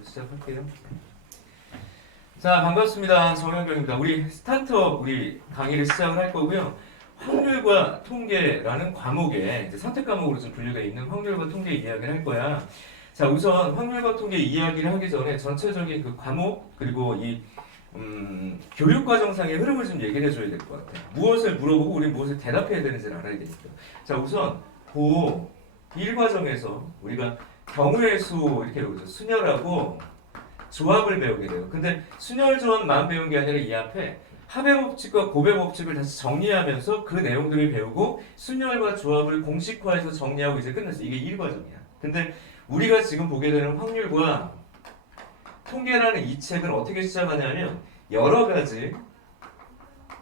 바로 시작할게요. 자, 반갑습니다. 정현경입니다. 우리 스타트업 우리 강의를 시작을 할 거고요. 확률과 통계라는 과목에 이제 선택 과목으로 좀 분류되어 있는 확률과 통계 이야기를 할 거야. 자, 우선 확률과 통계 이야기를 하기 전에 전체적인 그 과목 그리고 이 교육과정상의 흐름을 좀 얘기를 해줘야 될 것 같아요. 무엇을 물어보고 우리 무엇을 대답해야 되는지를 알아야 되니까. 자, 우선 고 1과정에서 우리가 경우의 수 이렇게 배우죠. 순열하고 조합을 배우게 돼요. 근데 순열 조합만 배운 게 아니라 이 앞에 합의 법칙과 곱의 법칙을 다시 정리하면서 그 내용들을 배우고 순열과 조합을 공식화해서 정리하고 이제 끝났어요. 이게 1과정이야. 근데 우리가 지금 보게 되는 확률과 통계라는 이 책은 어떻게 시작하냐면 여러 가지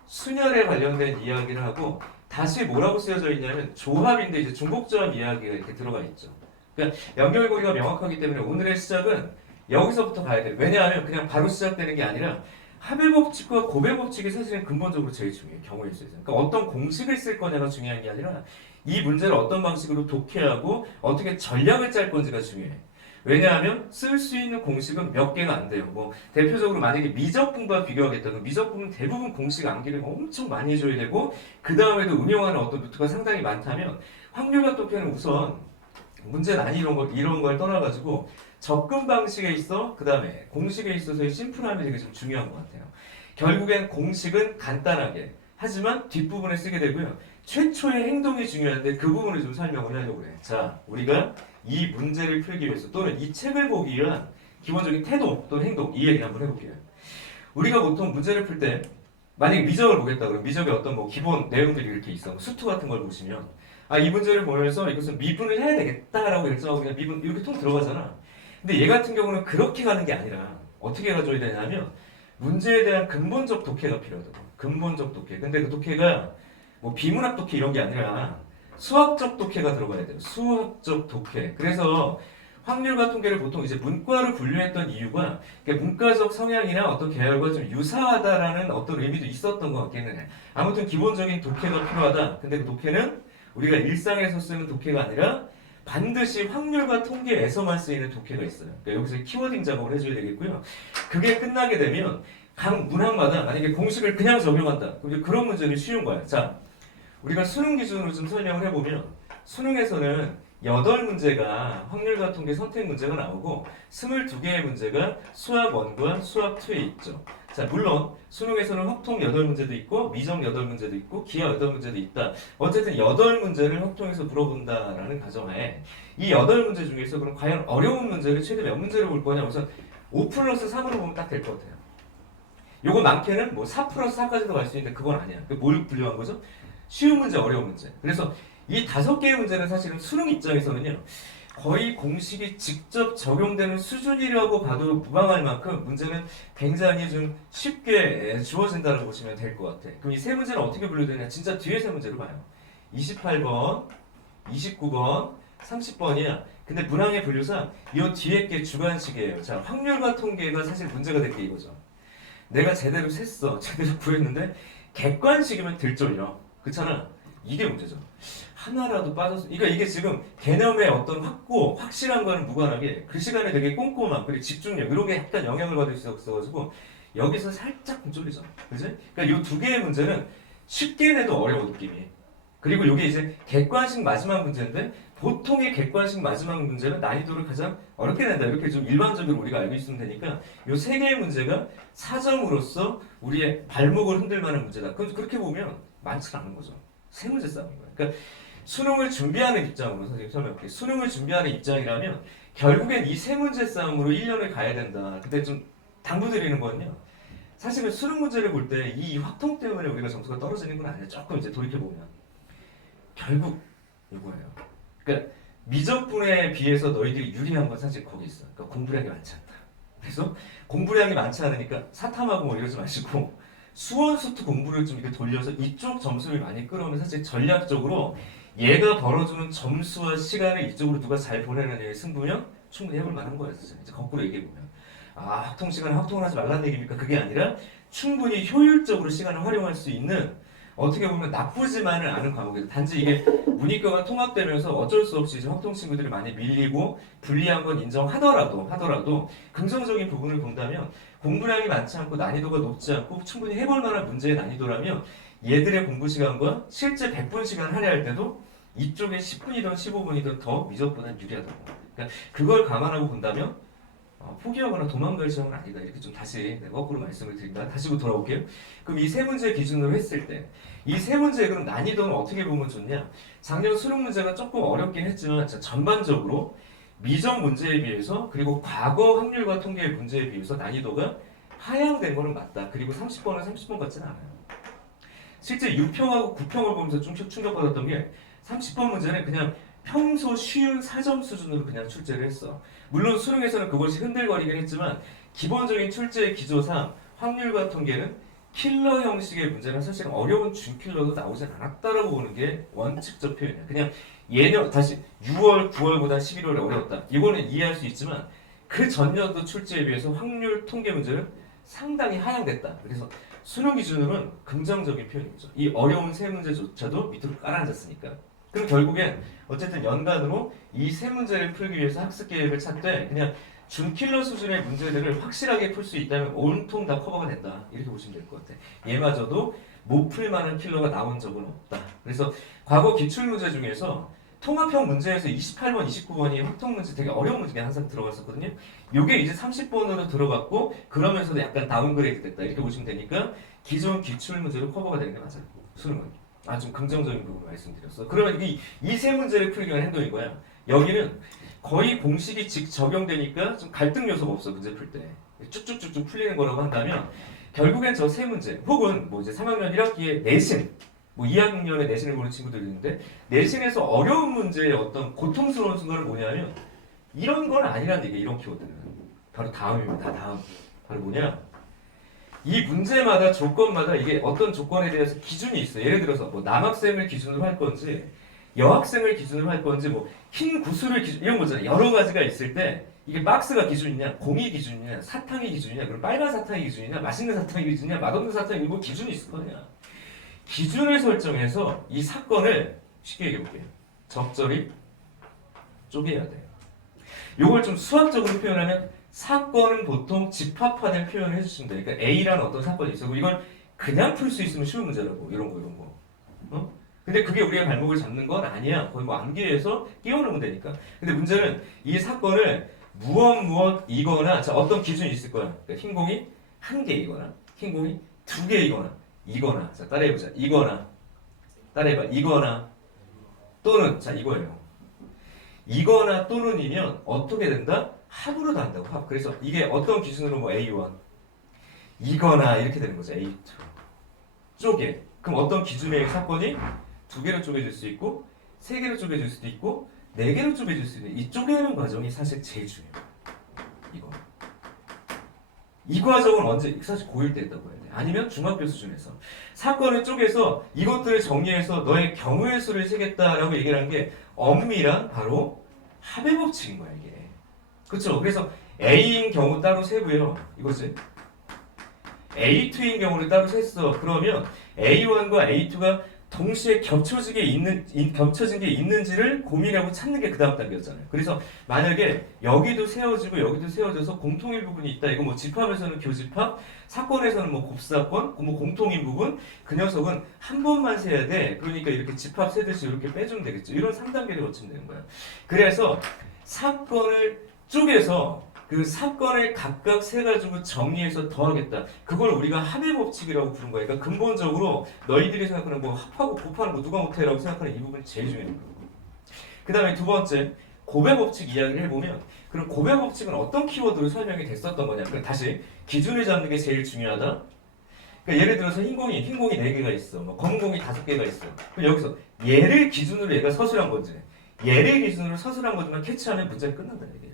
순열에 관련된 이야기를 하고 다시 뭐라고 쓰여져 있냐면 조합인데 이제 중복조합 이야기가 이렇게 들어가 있죠. 그러니까 연결고리가 명확하기 때문에 오늘의 시작은 여기서부터 가야 돼요. 왜냐하면 그냥 바로 시작되는 게 아니라 합의 법칙과 곱의 법칙이 사실은 근본적으로 제일 중요해요. 경우의 수에서. 그러니까 어떤 공식을 쓸 거냐가 중요한 게 아니라 이 문제를 어떤 방식으로 독해하고 어떻게 전략을 짤 건지가 중요해요. 왜냐하면 쓸 수 있는 공식은 몇 개가 안 돼요. 뭐 대표적으로 만약에 미적분과 비교하겠다면 미적분은 대부분 공식 암기를 엄청 많이 해줘야 되고 그 다음에도 응용하는 어떤 루트가 상당히 많다면 확률과 통계는 우선 문제 난이 이런 걸 떠나가지고 접근 방식에 있어 그 다음에 공식에 있어서의 심플함이 되게 좀 중요한 것 같아요. 결국엔 공식은 간단하게 하지만 뒷부분에 쓰게 되고요. 최초의 행동이 중요한데 그 부분을 좀 설명을 하려고 해요. 자, 우리가 이 문제를 풀기 위해서 또는 이 책을 보기 위한 기본적인 태도 또는 행동 이 얘기를 한번 해볼게요. 우리가 보통 문제를 풀 때 만약에 미적을 보겠다 그러면 미적의 어떤 뭐 기본 내용들이 이렇게 있어. 수투 같은 걸 보시면 이 문제를 보면서 이것은 미분을 해야 되겠다라고 결정하고 그냥 미분 이렇게 통 들어가잖아. 근데 얘 같은 경우는 그렇게 가는 게 아니라 어떻게 가져야 되냐면 문제에 대한 근본적 독해가 필요하다고. 근본적 독해. 근데 그 독해가 뭐 비문학 독해 이런 게 아니라 수학적 독해가 들어가야 돼요. 수학적 독해. 그래서 확률과 통계를 보통 이제 문과로 분류했던 이유가 문과적 성향이나 어떤 계열과 좀 유사하다라는 어떤 의미도 있었던 것 같기는 해. 아무튼 기본적인 독해가 필요하다. 근데 그 독해는 우리가 일상에서 쓰는 독해가 아니라 반드시 확률과 통계에서만 쓰이는 독해가 있어요. 그러니까 여기서 키워딩 작업을 해줘야 되겠고요. 그게 끝나게 되면 각 문항마다 만약에 공식을 그냥 적용한다. 그럼 그런 문제는 쉬운 거야. 자, 우리가 수능 기준으로 좀 설명을 해보면 수능에서는 8문제가 확률과 통계 선택 문제가 나오고 22개의 문제가 수학 1과 수학 2에 있죠. 자, 물론 수능에서는 확통 8문제도 있고 미정 8문제도 있고 기하 8문제도 있다. 어쨌든 8문제를 확통해서 물어본다라는 가정하에 이 8문제 중에서 그럼 과연 어려운 문제를 최대 몇 문제를 볼 거냐 우선 5 플러스 3으로 보면 딱 될 것 같아요. 요거 많게는 뭐 4 플러스 4까지도 갈 수 있는데 그건 아니야. 뭘 분류한 거죠? 쉬운 문제, 어려운 문제. 그래서 이 5개의 문제는 사실은 수능 입장에서는요. 거의 공식이 직접 적용되는 수준이라고 봐도 무방할 만큼 문제는 굉장히 좀 쉽게 주어진다고 보시면 될 것 같아. 그럼 이 세 문제는 어떻게 분류되냐? 진짜 뒤에 세 문제로 봐요. 28번, 29번, 30번이야. 근데 문항의 분류상 이 뒤에 게 주관식이에요. 자, 확률과 통계가 사실 문제가 될 게 이거죠. 내가 제대로 셌어. 제대로 구했는데 객관식이면 들쫄려. 그렇잖아. 이게 문제죠. 하나라도 빠져서 그러니까 이게 지금 개념의 어떤 확고 확실한 거는 무관하게 그 시간에 되게 꼼꼼함 그리고 집중력 이런 게 약간 영향을 받을 수 있어가지고 여기서 살짝 좀 쫄리죠. 그지? 그러니까 이 두 개의 문제는 쉽게 내도 어려워 느낌이. 그리고 이게 이제 객관식 마지막 문제인데 보통의 객관식 마지막 문제는 난이도를 가장 어렵게 낸다. 이렇게 좀 일반적으로 우리가 알고 있으면 되니까 이 세 개의 문제가 사점으로서 우리의 발목을 흔들 만한 문제다. 그렇게 보면 많지 않은 거죠. 세 문제 싸움인 거예요. 그러니까 수능을 준비하는 입장으로 선생님 설명할게요. 수능을 준비하는 입장이라면 결국엔 이 세 문제 싸움으로 1년을 가야 된다. 근데 좀 당부드리는 거는요. 사실은 수능 문제를 볼 때 이 확통 때문에 우리가 점수가 떨어지는 건 아니에요. 조금 이제 돌이켜보면. 결국 이거예요. 그러니까 미적분에 비해서 너희들이 유리한 건 사실 거기 있어. 그러니까 공부량이 많지 않다. 그래서 공부량이 많지 않으니까 사탐하고 뭐 이러지 마시고 수원수투 공부를 좀 이렇게 돌려서 이쪽 점수를 많이 끌어오면 사실 전략적으로 얘가 벌어주는 점수와 시간을 이쪽으로 누가 잘 보내느냐의 승부면 충분히 해볼 만한 거예요. 사실. 이제 거꾸로 얘기해보면 확통 시간에 확통을 하지 말라는 얘기입니까? 그게 아니라 충분히 효율적으로 시간을 활용할 수 있는 어떻게 보면 나쁘지만은 않은 과목이에요. 단지 이게 문이과가 통합되면서 어쩔 수 없이 이제 확통 친구들이 많이 밀리고 불리한 건 인정하더라도 긍정적인 부분을 본다면 공부량이 많지 않고 난이도가 높지 않고 충분히 해볼 만한 문제의 난이도라면 얘들의 공부 시간과 실제 100분 시간 할애할 때도 이쪽에 10분이든 15분이든 더 미적보다 유리하다고. 그러니까 그걸 감안하고 본다면 포기하거나 도망갈 시험은 아니다. 이렇게 좀 다시 거꾸로 말씀을 드린다. 다시 돌아올게요. 그럼 이 세 문제 기준으로 했을 때 이 세 문제의 그럼 난이도는 어떻게 보면 좋냐? 작년 수능 문제가 조금 어렵긴 했지만 전반적으로 미적 문제에 비해서 그리고 과거 확률과 통계의 문제에 비해서 난이도가 하향된 거는 맞다. 그리고 30번은 30번 같지는 않아요. 실제 6평하고 9평을 보면서 좀 충격받았던 게 30번 문제는 그냥 평소 쉬운 사점 수준으로 그냥 출제를 했어. 물론 수능에서는 그것이 흔들거리긴 했지만 기본적인 출제의 기조상 확률과 통계는 킬러 형식의 문제는 사실 어려운 준킬러도 나오진 않았다라고 보는 게 원칙적 표현이야. 그냥 예년 다시 6월, 9월보다 11월에 어려웠다. 이거는 이해할 수 있지만 그 전년도 출제에 비해서 확률 통계 문제는 상당히 하향됐다. 그래서 수능 기준으로는 긍정적인 표현이죠. 이 어려운 세 문제조차도 밑으로 깔아앉았으니까. 그럼 결국엔 어쨌든 연간으로 이 세 문제를 풀기 위해서 학습 계획을 찾되 그냥 준킬러 수준의 문제들을 확실하게 풀 수 있다면 온통 다 커버가 된다. 이렇게 보시면 될 것 같아. 얘마저도 못 풀만한 킬러가 나온 적은 없다. 그래서 과거 기출문제 중에서 통합형 문제에서 28번, 29번이 확통 문제 되게 어려운 문제가 항상 들어갔었거든요. 요게 이제 30번으로 들어갔고 그러면서도 약간 다운그레이드 됐다. 이렇게 보시면 되니까 기존 기출 문제로 커버가 되는 게 맞아요. 수능은. 좀 긍정적인 부분 말씀드렸어. 그러면 이 세 문제를 풀기 위한 행동인 거야. 여기는 거의 공식이 적용되니까 좀 갈등 요소가 없어. 문제 풀 때. 쭉쭉쭉쭉 풀리는 거라고 한다면 결국엔 저 세 문제 혹은 뭐 이제 3학년 1학기에 내신 뭐 2학년에 내신을 보는 친구들이 있는데 내신에서 어려운 문제의 어떤 고통스러운 순간은 뭐냐면 이런 건 아니란 얘기야. 이런 키워드는 바로 다음입니다. 다음 바로 뭐냐 이 문제마다 조건마다 이게 어떤 조건에 대해서 기준이 있어. 예를 들어서 뭐 남학생을 기준으로 할 건지 여학생을 기준으로 할 건지 뭐 흰 구슬을 기준 이런 거잖아. 여러 가지가 있을 때 이게 박스가 기준이냐, 공이 기준이냐, 사탕이 기준이냐, 그럼 빨간 사탕이 기준이냐, 맛있는 사탕이 기준이냐, 맛없는 사탕이 뭐 기준이 있을 거냐. 기준을 설정해서 이 사건을 쉽게 얘기해 볼게요. 적절히 쪼개야 돼요. 요걸 좀 수학적으로 표현하면 사건은 보통 집합화된 표현을 해주시면 돼요. 그러니까 A라는 어떤 사건이 있어. 이건 그냥 풀 수 있으면 쉬운 문제라고. 이런 거. 근데 그게 우리가 발목을 잡는 건 아니야. 거의 뭐 암기해서 끼워넣으면 되니까. 근데 문제는 이 사건을 무엇이거나 자 어떤 기준이 있을 거야. 그러니까 흰 공이 한 개이거나 흰 공이 두 개이거나 이거나 자 따라해보자. 이거나 따라해봐. 이거나 또는 자 이거예요. 이거나 또는이면 어떻게 된다? 합으로 다 한다고. 합. 그래서 이게 어떤 기준으로 뭐 A1 이거나 이렇게 되는 거죠. A2 쪼개. 그럼 어떤 기준의 사건이 두 개로 쪼개질 수 있고 세 개로 쪼개질 수도 있고 네 개로 쪼개질 수 있는 이 쪼개는 과정이 사실 제일 중요해요. 이거. 이 과정은 언제 사실 고1 때 했다고 해야 돼. 아니면 중학교 수준에서 사건을 쪼개서 이것들을 정리해서 너의 경우의 수를 세겠다라고 얘기를 한 게 엄밀한 바로 합의 법칙인 거야 이게. 그렇죠? 그래서 A인 경우 따로 세고요. 이거지. A2인 경우를 따로 셌어. 그러면 A1과 A2가 동시에 겹쳐진 게 있는지를 고민하고 찾는 게 그 다음 단계였잖아요. 그래서 만약에 여기도 세워지고 여기도 세워져서 공통인 부분이 있다. 이거 뭐 집합에서는 교집합, 사건에서는 뭐 곱사건, 뭐 공통인 부분. 그 녀석은 한 번만 세야 돼. 그러니까 이렇게 집합 세듯이 이렇게 빼주면 되겠죠. 이런 3단계를 거치면 되는 거예요. 그래서 사건을 쪼개서 그 사건을 각각 세가지고 정리해서 더하겠다. 그걸 우리가 합의 법칙이라고 부른 거야. 그러니까 근본적으로 너희들이 생각하는 뭐 합하고 곱하는 거 누가 못해라고 생각하는 이 부분이 제일 중요한 거고. 그 다음에 두 번째 고배 법칙 이야기를 해보면 그럼 고배 법칙은 어떤 키워드로 설명이 됐었던 거냐. 그럼 다시 기준을 잡는 게 제일 중요하다. 그러니까 예를 들어서 흰 공이 4개가 있어. 뭐 검은 공이 5개가 있어. 그럼 여기서 얘를 기준으로 얘가 서술한 건지 얘를 기준으로 서술한 거지만 캐치하면 문제가 끝난다. 이렇게.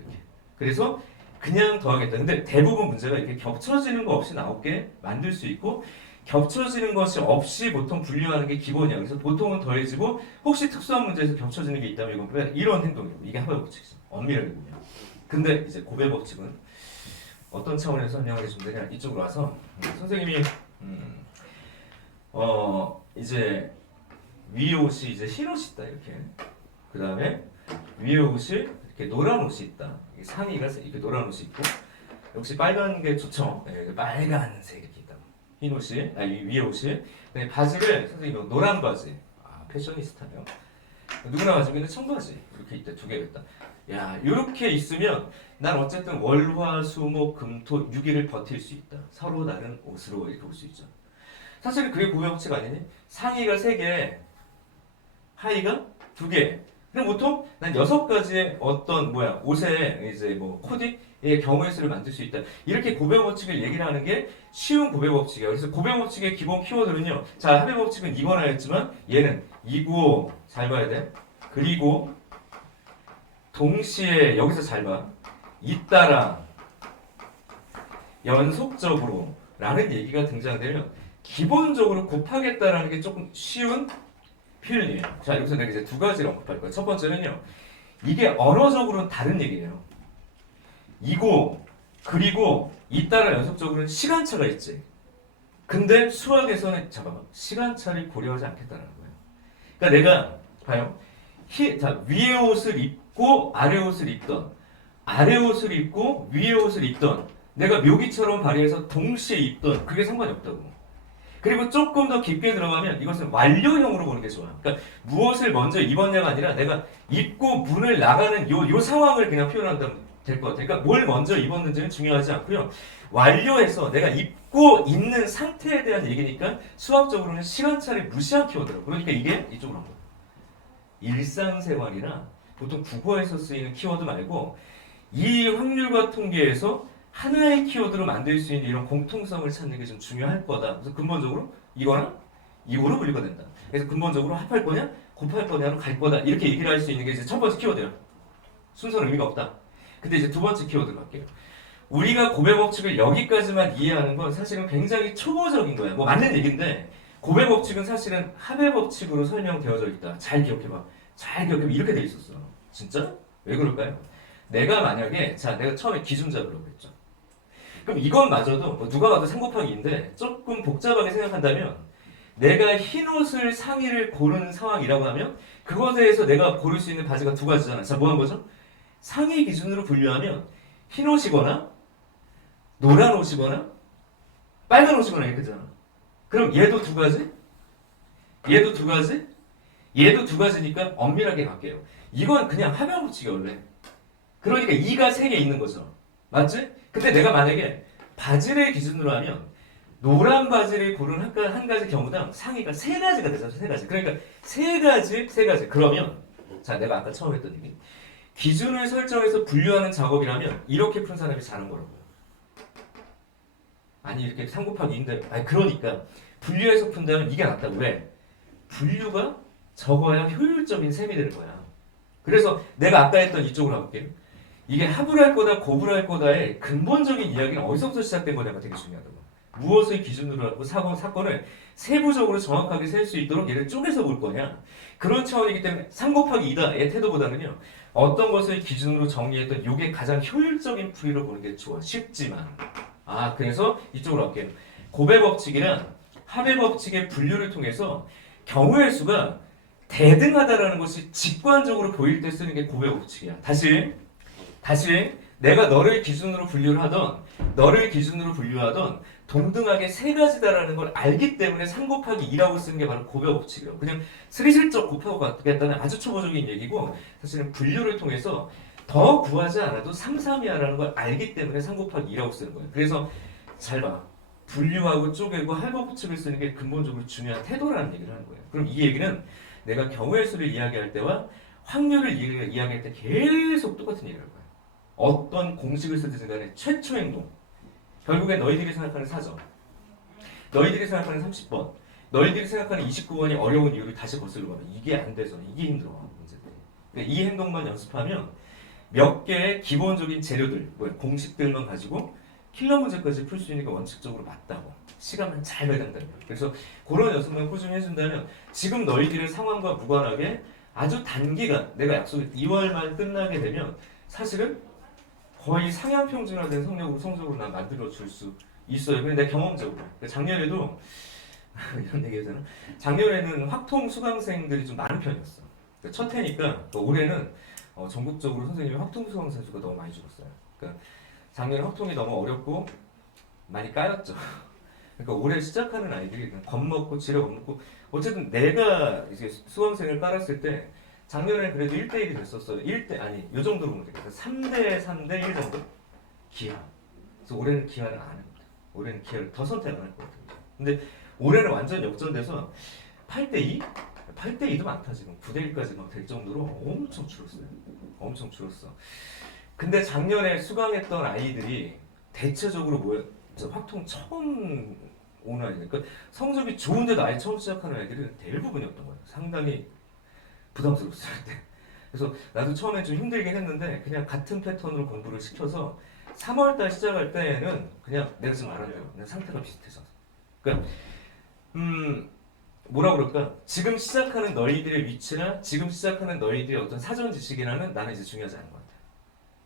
그래서 그냥 더하겠다. 근데 대부분 문제가 이렇게 겹쳐지는 거 없이 나오게 만들 수 있고 겹쳐지는 것이 없이 보통 분류하는 게 기본이야. 그래서 보통은 더해지고 혹시 특수한 문제에서 겹쳐지는 게 있다면 이건 보면 이런 행동이고 이게 합의 법칙이죠. 엄밀하게 보면. 근데 이제 고배 법칙은 어떤 차원에서 설명을 해주면 되냐. 이쪽으로 와서 선생님이 이제 위에 옷이 이제 흰 옷이 있다 이렇게. 그 다음에 위에 옷이 이렇게 노란 옷이 있다. 상의가 이렇게 노란 옷이 있고 역시 빨간 게 좋죠. 네, 빨간색 이렇게 있다. 흰 옷이 위에 옷이. 네, 바지를 선생님 노란 바지. 패셔니스타네요. 누구나 가지고 있는 청바지 이렇게 있다. 두 개가 있다. 야, 이렇게 있으면 난 어쨌든 월화수목금토 6일을 버틸 수 있다. 서로 다른 옷으로 이렇게 볼 수 있죠. 사실은 그게 고병업체가 아니니? 상의가 3개, 하의가 2개. 그럼 보통 난 6가지의 어떤 옷에 이제 코디의 경우의 수를 만들 수 있다. 이렇게 고병법칙을 얘기를 하는 게 쉬운 고병법칙이에요. 그래서 고병법칙의 기본 키워드는요. 자, 합의법칙은 이거나였지만 얘는 이고 잘 봐야 돼. 그리고 동시에 여기서 잘 봐. 잇따라 연속적으로 라는 얘기가 등장되면 기본적으로 곱하겠다라는 게 조금 쉬운 표현이에요. 자, 여기서 내가 이제 2가지를 언급할 거예요. 첫 번째는요. 이게 언어적으로는 다른 얘기예요. 이고 그리고 잇따라 연속적으로는 시간차가 있지. 근데 수학에서는 잠깐만 시간차를 고려하지 않겠다는 거예요. 그러니까 내가 봐요. 자, 위에 옷을 입고 아래 옷을 입던 아래 옷을 입고 위에 옷을 입던 내가 묘기처럼 발휘해서 동시에 입던 그게 상관이 없다고. 그리고 조금 더 깊게 들어가면 이것은 완료형으로 보는 게 좋아. 그러니까 무엇을 먼저 입었냐가 아니라 내가 입고 문을 나가는 요 상황을 그냥 표현한다면 될 것 같아. 그러니까 뭘 먼저 입었는지는 중요하지 않고요. 완료해서 내가 입고 있는 상태에 대한 얘기니까 수학적으로는 시간차를 무시한 키워드라고. 그러니까 이게 이쪽으로 한번. 일상생활이나 보통 국어에서 쓰이는 키워드 말고 이 확률과 통계에서 하나의 키워드로 만들 수 있는 이런 공통성을 찾는 게 좀 중요할 거다. 그래서 근본적으로 이거랑 이거로 분리가 된다. 그래서 근본적으로 합할 거냐, 곱할 거냐로 갈 거다. 이렇게 얘기를 할 수 있는 게 이제 첫 번째 키워드예요. 순서는 의미가 없다. 근데 이제 두 번째 키워드로 갈게요. 우리가 고배법칙을 여기까지만 이해하는 건 사실은 굉장히 초보적인 거야. 맞는 얘기인데 고배법칙은 사실은 합의법칙으로 설명되어져 있다. 잘 기억해봐. 잘 기억해봐. 이렇게 돼 있었어. 진짜? 왜 그럴까요? 내가 만약에 내가 처음에 기준자라고 했죠. 그럼 이건마저도 누가 봐도 3 곱하기 2인데 조금 복잡하게 생각한다면 내가 흰 옷을 상의를 고르는 상황이라고 하면 그것에 대해서 내가 고를 수 있는 바지가 2가지잖아. 자, 뭐 한 거죠? 상의 기준으로 분류하면 흰 옷이거나 노란 옷이거나 빨간 옷이거나 이렇게 되잖아. 그럼 얘도 2가지? 얘도 2가지? 얘도 2가지니까 엄밀하게 갈게요. 이건 그냥 합의법칙이야 원래. 그러니까 2가 3개 있는 거죠. 맞지? 근데 내가 만약에 바지를 기준으로 하면 노란 바지를 고른 한 가지 경우당 상의가 3가지가 되잖아. 3가지. 그러니까 3가지. 그러면 자, 내가 아까 처음 했던 얘기. 기준을 설정해서 분류하는 작업이라면 이렇게 푼 사람이 잘한 거라고요. 아니 이렇게 3 곱하기 2인데 그러니까 분류해서 푼다면 이게 낫다고. 왜? 분류가 적어야 효율적인 셈이 되는 거야. 그래서 내가 아까 했던 이쪽으로 가볼게요. 이게 합을 할 거다, 곱을 할 거다의 근본적인 이야기는 어디서부터 시작된 거냐가 되게 중요하다고. 무엇을 기준으로 하고 사건을 세부적으로 정확하게 셀 수 있도록 얘를 쪼개서 볼 거냐. 그런 차원이기 때문에 3 곱하기 2다의 태도보다는요. 어떤 것을 기준으로 정리했던 이게 가장 효율적인 풀이로 보는 게 좋아. 쉽지만. 그래서 이쪽으로 갈게요. 고배법칙이란 합의법칙의 분류를 통해서 경우의 수가 대등하다라는 것이 직관적으로 보일 때 쓰는 게 고배법칙이야. 다시 내가 너를 기준으로 분류하던 동등하게 3가지다라는 걸 알기 때문에 3 곱하기 2라고 쓰는 게 바로 고배법칙이에요. 그냥 스리슬쩍 곱하고 가겠다는 아주 초보적인 얘기고 사실은 분류를 통해서 더 구하지 않아도 3, 3이야라는 걸 알기 때문에 3 곱하기 2라고 쓰는 거예요. 그래서 잘 봐. 분류하고 쪼개고 합의법칙을 쓰는 게 근본적으로 중요한 태도라는 얘기를 하는 거예요. 그럼 이 얘기는 내가 경우의 수를 이야기할 때와 확률을 이야기할 때 계속 똑같은 얘기를 할 거야. 어떤 공식을 쓰든지 간에 최초 행동. 결국에 너희들이 생각하는 4점. 너희들이 생각하는 30번. 너희들이 생각하는 29번이 어려운 이유를 다시 거슬러 가면 이게 안 돼서 이게 힘들어. 문제들. 그러니까 이 행동만 연습하면 몇 개의 기본적인 재료들, 공식들만 가지고 킬러 문제까지 풀 수 있는 게 원칙적으로 맞다고. 시간만 잘 배당다는 거예요. 그래서 그런 연습만 꾸준히 해준다면 지금 너희들의 상황과 무관하게 아주 단기간, 내가 약속했 2월 말 끝나게 되면 사실은 거의 상향 평준화된 성적으로 난 만들어 줄 수 있어요. 근데 내 경험적으로 작년에도 이런 얘기하잖아. 작년에는 확통 수강생들이 좀 많은 편이었어. 그러니까 첫 해니까 그러니까 올해는 전국적으로 선생님이 확통 수강생 수가 너무 많이 줄었어요. 그러니까 작년에 확통이 너무 어렵고 많이 까였죠. 그러니까 올해 시작하는 아이들이 그냥 겁먹고 지레 겁먹고 어쨌든 내가 이제 수험생을 깔았을 때 작년에는 그래도 1대1이 됐었어요. 1대 아니 요 정도로 보면 되겠어요. 3대 1 정도? 기하. 그래서 올해는 기하를 안 합니다. 올해는 기하를 더 선택 안 할 것 같아요. 근데 올해는 완전 역전돼서 8대2? 8대2도 많다 지금. 9대1까지 막 될 정도로 엄청 줄었어요. 엄청 줄었어. 근데 작년에 수강했던 아이들이 대체적으로 뭐야? 저 확통 처음 오는 아이들. 그러니까 성적이 좋은데도 아예 처음 시작하는 아이들이 대부분이었던 거예요. 상당히 부담스러웠어요. 그때. 그래서 나도 처음에 좀 힘들긴 했는데 그냥 같은 패턴으로 공부를 시켜서 3월달 시작할 때는 그냥 내가 지금 알아요. 그냥 상태가 비슷해서. 그러니까 뭐라 그럴까? 지금 시작하는 너희들의 위치나 지금 시작하는 너희들의 어떤 사전 지식이라는 나는 이제 중요하지 않은 것 같아.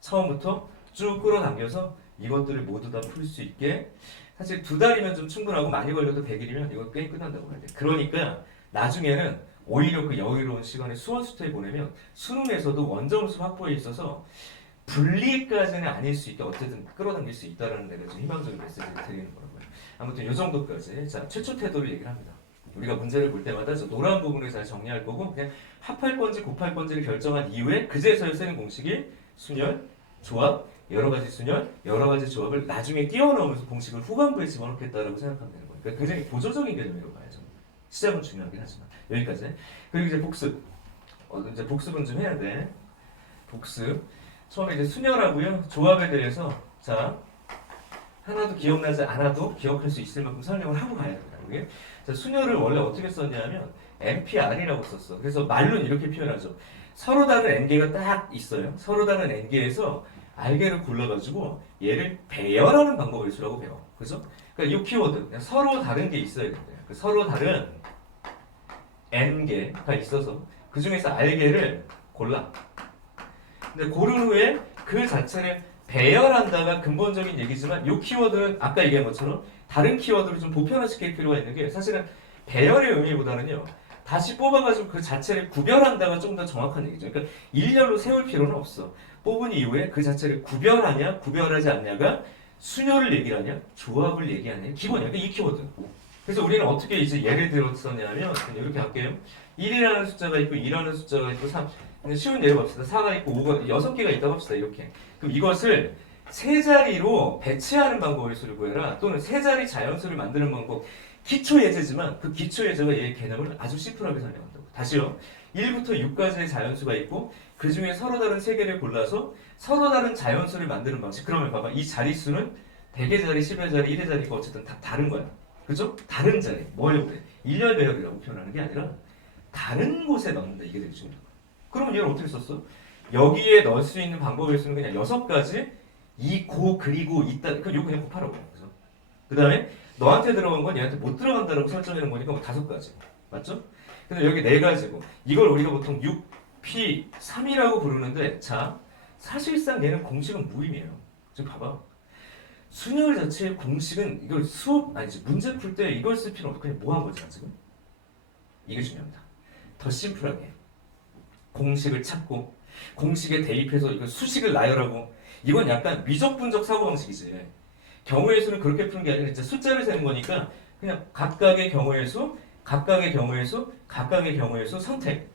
처음부터 쭉 끌어당겨서 이것들을 모두 다 풀 수 있게 사실 2달이면 좀 충분하고 많이 걸려도 100일이면 이거 게임 끝난다고 봐야 돼. 그러니까 나중에는 오히려 그 여유로운 시간에 수원수토에 보내면 수능에서도 원점수 확보에 있어서 분리까지는 아닐 수 있게 어쨌든 끌어당길 수 있다라는 내가 좀 희망적인 메시지를 드리는 거라고요. 아무튼 이 정도까지. 자, 최초 태도를 얘기를 합니다. 우리가 문제를 볼 때마다 저 노란 부분을 잘 정리할 거고 그냥 합할 건지 곱할 건지를 결정한 이후에 그제서야 쓰는 공식이 순열, 조합, 여러 가지 순열, 여러 가지 조합을 나중에 끼워 넣으면서 공식을 후반부에 집어넣겠다라고 생각하면 되는 거예요. 그러니까 굉장히 보조적인 개념으로 봐야죠. 시작은 중요하긴 하지만 여기까지. 그리고 이제 복습. 이제 복습은 좀 해야 돼. 복습. 처음에 이제 순열하고요, 조합에 대해서 자 하나도 기억나지 않아도 기억할 수 있을 만큼 설명을 하고 가야 됩니다. 이게 자, 순열을 원래 어떻게 썼냐면 NPR이라고 썼어. 그래서 말로는 이렇게 표현하죠. 서로 다른 n개가 딱 있어요. 서로 다른 n개에서 r개를 골라가지고 얘를 배열하는 방법을 쓰라고 배워. 그죠? 그러니까 이 키워드 그냥 서로 다른 게 있어야 돼요. 그 서로 다른 n개가 있어서 그 중에서 r개를 골라. 근데 고른 후에 그 자체를 배열한다가 근본적인 얘기지만 이 키워드는 아까 얘기한 것처럼 다른 키워드를 좀 보편화시킬 필요가 있는 게 사실은 배열의 의미보다는요. 다시 뽑아가지고 그 자체를 구별한다가 좀 더 정확한 얘기죠. 그러니까 일렬로 세울 필요는 없어. 뽑은 이후에 그 자체를 구별하냐, 구별하지 않냐가 순열을 얘기하냐, 조합을 얘기하냐, 기본이야. 이 키워드. 그래서 우리는 어떻게 이제 예를 들었었냐면 이렇게 할게요. 1이라는 숫자가 있고 2라는 숫자가 있고 3. 쉬운 예로 봅시다. 4가 있고 5가 6개가 있다고 합시다. 이렇게. 그럼 이것을 세 자리로 배치하는 방법을 수를 구해라. 또는 세 자리 자연수를 만드는 방법. 기초 예제지만 그 기초 예제가 얘의 개념을 아주 심플하게 설명한다고. 다시요. 1부터 6까지의 자연수가 있고 그 중에 서로 다른 세 개를 골라서 서로 다른 자연수를 만드는 방식. 그러면 봐봐. 이 자릿수는 100의 자리, 10의 자리, 1의 자리가 어쨌든 다 다른 거야. 그죠? 다른 자리. 뭐 하려고 그래? 일렬 배열이라고 표현하는 게 아니라 다른 곳에 넣는다. 이게 되게 중요한 거야. 그러면 얘를 어떻게 썼어? 여기에 넣을 수 있는 방법일 수는 그냥 6가지 이, 고, 그리고 있다. 요거 그냥 곱하라고 해요. 그죠? 그 다음에 너한테 들어간 건 얘한테 못 들어간다라고 설정해 놓은 거니까 뭐 5가지. 맞죠? 근데 여기 4가지고 이걸 우리가 보통 6P3이라고 부르는데 자 사실상 얘는 공식은 무의미해요. 지금 봐봐. 순열 자체의 공식은 이걸 수업 아니지 문제 풀 때 이걸 쓸 필요 없고 그냥 뭐 한 거지 지금? 이게 중요합니다. 더 심플하게 공식을 찾고 공식에 대입해서 이걸 수식을 나열하고 이건 약간 미적분적 사고방식이지. 경우의 수는 그렇게 푸는 게 아니라 진짜 숫자를 세는 거니까 그냥 각각의 경우의 수, 각각의 경우의 수, 각각의 경우의 수 선택.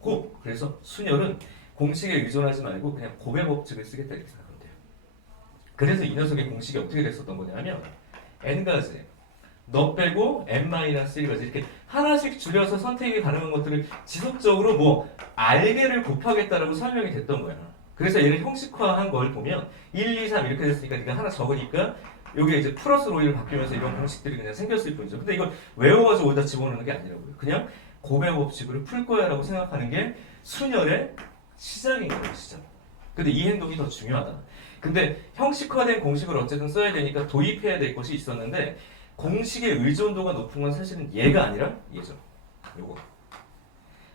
곱. 그래서 순열은 공식에 의존하지 말고 그냥 곱의 법칙을 쓰겠다 이렇게 생각하면 돼요. 그래서 이 녀석의 공식이 어떻게 됐었던 거냐면 n가지 너 빼고 n-1가지 이렇게 하나씩 줄여서 선택이 가능한 것들을 지속적으로 뭐 r개를 곱하겠다라고 설명이 됐던 거야. 그래서 얘를 형식화한 걸 보면 1, 2, 3 이렇게 됐으니까 네가 하나 적으니까 요게 이제 플러스로 오히려 바뀌면서 이런 공식들이 그냥 생겼을 뿐이죠. 근데 이걸 외워가지고 어디다 집어넣는 게 아니라고요. 그냥 곱의 법칙으로 풀 거야 라고 생각하는 게 순열의 시작인 거예요. 시작. 근데 이 행동이 더 중요하다. 근데 형식화된 공식을 어쨌든 써야 되니까 도입해야 될 것이 있었는데 공식의 의존도가 높은 건 사실은 얘가 아니라 얘죠. 요거.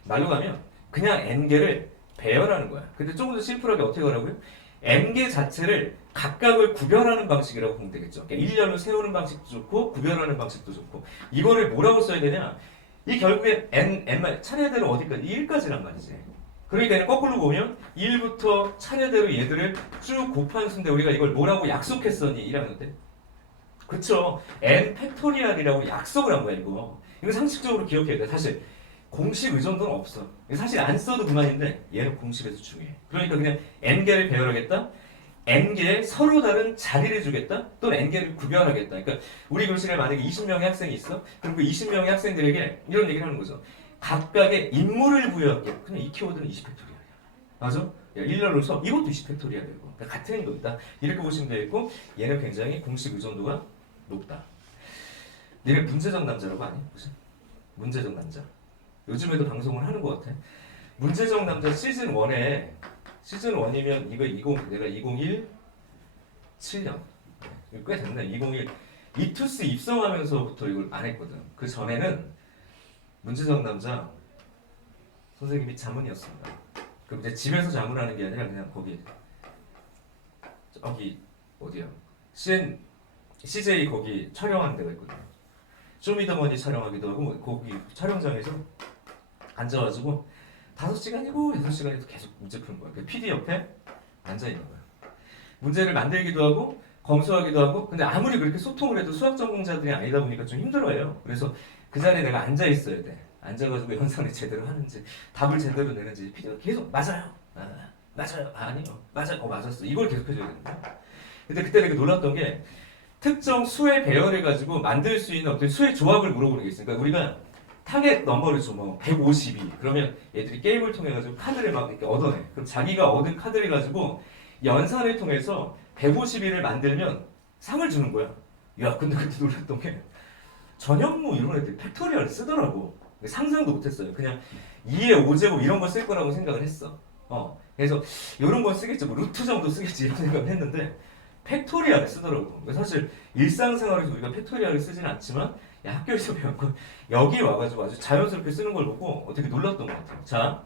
말로 가면 그냥 n개를 배열하는 거야. 근데 조금 더 심플하게 어떻게 하라고요? n개 자체를 각각을 구별하는 방식이라고 보면 되겠죠. 그러니까 일렬로 세우는 방식도 좋고 구별하는 방식도 좋고 이거를 뭐라고 써야 되냐? 이 결국에 n 차례대로 어디까지? 1까지란 말이지. 그러니까 거꾸로 보면 1부터 차례대로 얘들을 쭉 곱한 수인데 우리가 이걸 뭐라고 약속했었니? 1학년 때. 그쵸? n 팩토리얼이라고 약속을 한 거야 이거. 이거 상식적으로 기억해야 돼. 사실 공식 의존도는 없어. 사실 안 써도 그만인데 얘는 공식에서 중요해. 그러니까 그냥 n개를 배열하겠다. n개의 서로 다른 자리를 주겠다. 또는 n개를 구별하겠다. 그러니까 우리 교실에 만약에 20명의 학생이 있어. 그럼 그 20명의 학생들에게 이런 얘기를 하는 거죠. 각각의 인물을 부여할게. 그냥 이 키워드는 20팩토리얼이야. 맞아? 야, 일렬로 서 이것도 20팩토리얼이고. 그러니까 같은 거다. 이렇게 보시면 되겠고 얘는 굉장히 공식 의존도가 높다. 얘는 문제적 남자라고 아니? 무슨? 문제적 남자. 요즘에도 방송을 하는 것 같아. 문제적 남자 시즌 1에 시즌 1이면 내가 2017년 꽤 됐네. 2021 이투스 입성하면서부터 이걸 안 했거든. 그 전에는 문제적 남자 선생님이 자문이었습니다. 그럼 이제 집에서 자문하는 게 아니라 그냥 거기 저기 어디야? CJ 거기 촬영하는 데가 있거든요. 쇼미더머니 촬영하기도 하고 거기 촬영장에서 앉아가지고 5시간이고 6시간이고 계속 문제 푸는 거야. 그 PD 옆에 앉아있는 거야. 문제를 만들기도 하고 검수하기도 하고 근데 아무리 그렇게 소통을 해도 수학 전공자들이 아니다 보니까 좀 힘들어요. 그래서 그 자리에 내가 앉아있어야 돼. 앉아가지고 연산을 제대로 하는지 답을 제대로 내는지 PD가 계속 맞아요. 맞아요. 아니요. 맞아요. 맞았어. 이걸 계속 해줘야 되는 거야. 근데 그때 되게 놀랐던 게 특정 수의 배열해가지고 만들 수 있는 어떤 수의 조합을 물어보는 게 있어요. 그러니까 우리가 타겟 넘버를 줘, 뭐 152. 그러면 얘들이 게임을 통해 가지고 카드를 막 이렇게 얻어내. 그럼 자기가 얻은 카드를 가지고 연산을 통해서 152를 만들면 상을 주는 거야. 야, 근데 그때 놀랐던 게 전현무 이런 애들 팩토리얼을 쓰더라고. 상상도 못했어요. 그냥 2의 5제곱 이런 거 쓸 거라고 생각을 했어. 그래서 이런 거 쓰겠지, 뭐 루트 정도 쓰겠지 이런 생각을 했는데 팩토리얼을 쓰더라고. 사실 일상생활에서 우리가 팩토리얼을 쓰진 않지만 야, 학교에서 배운 건 여기 와가지고 아주 자연스럽게 쓰는 걸 보고 되게 놀랐던 것 같아요. 자,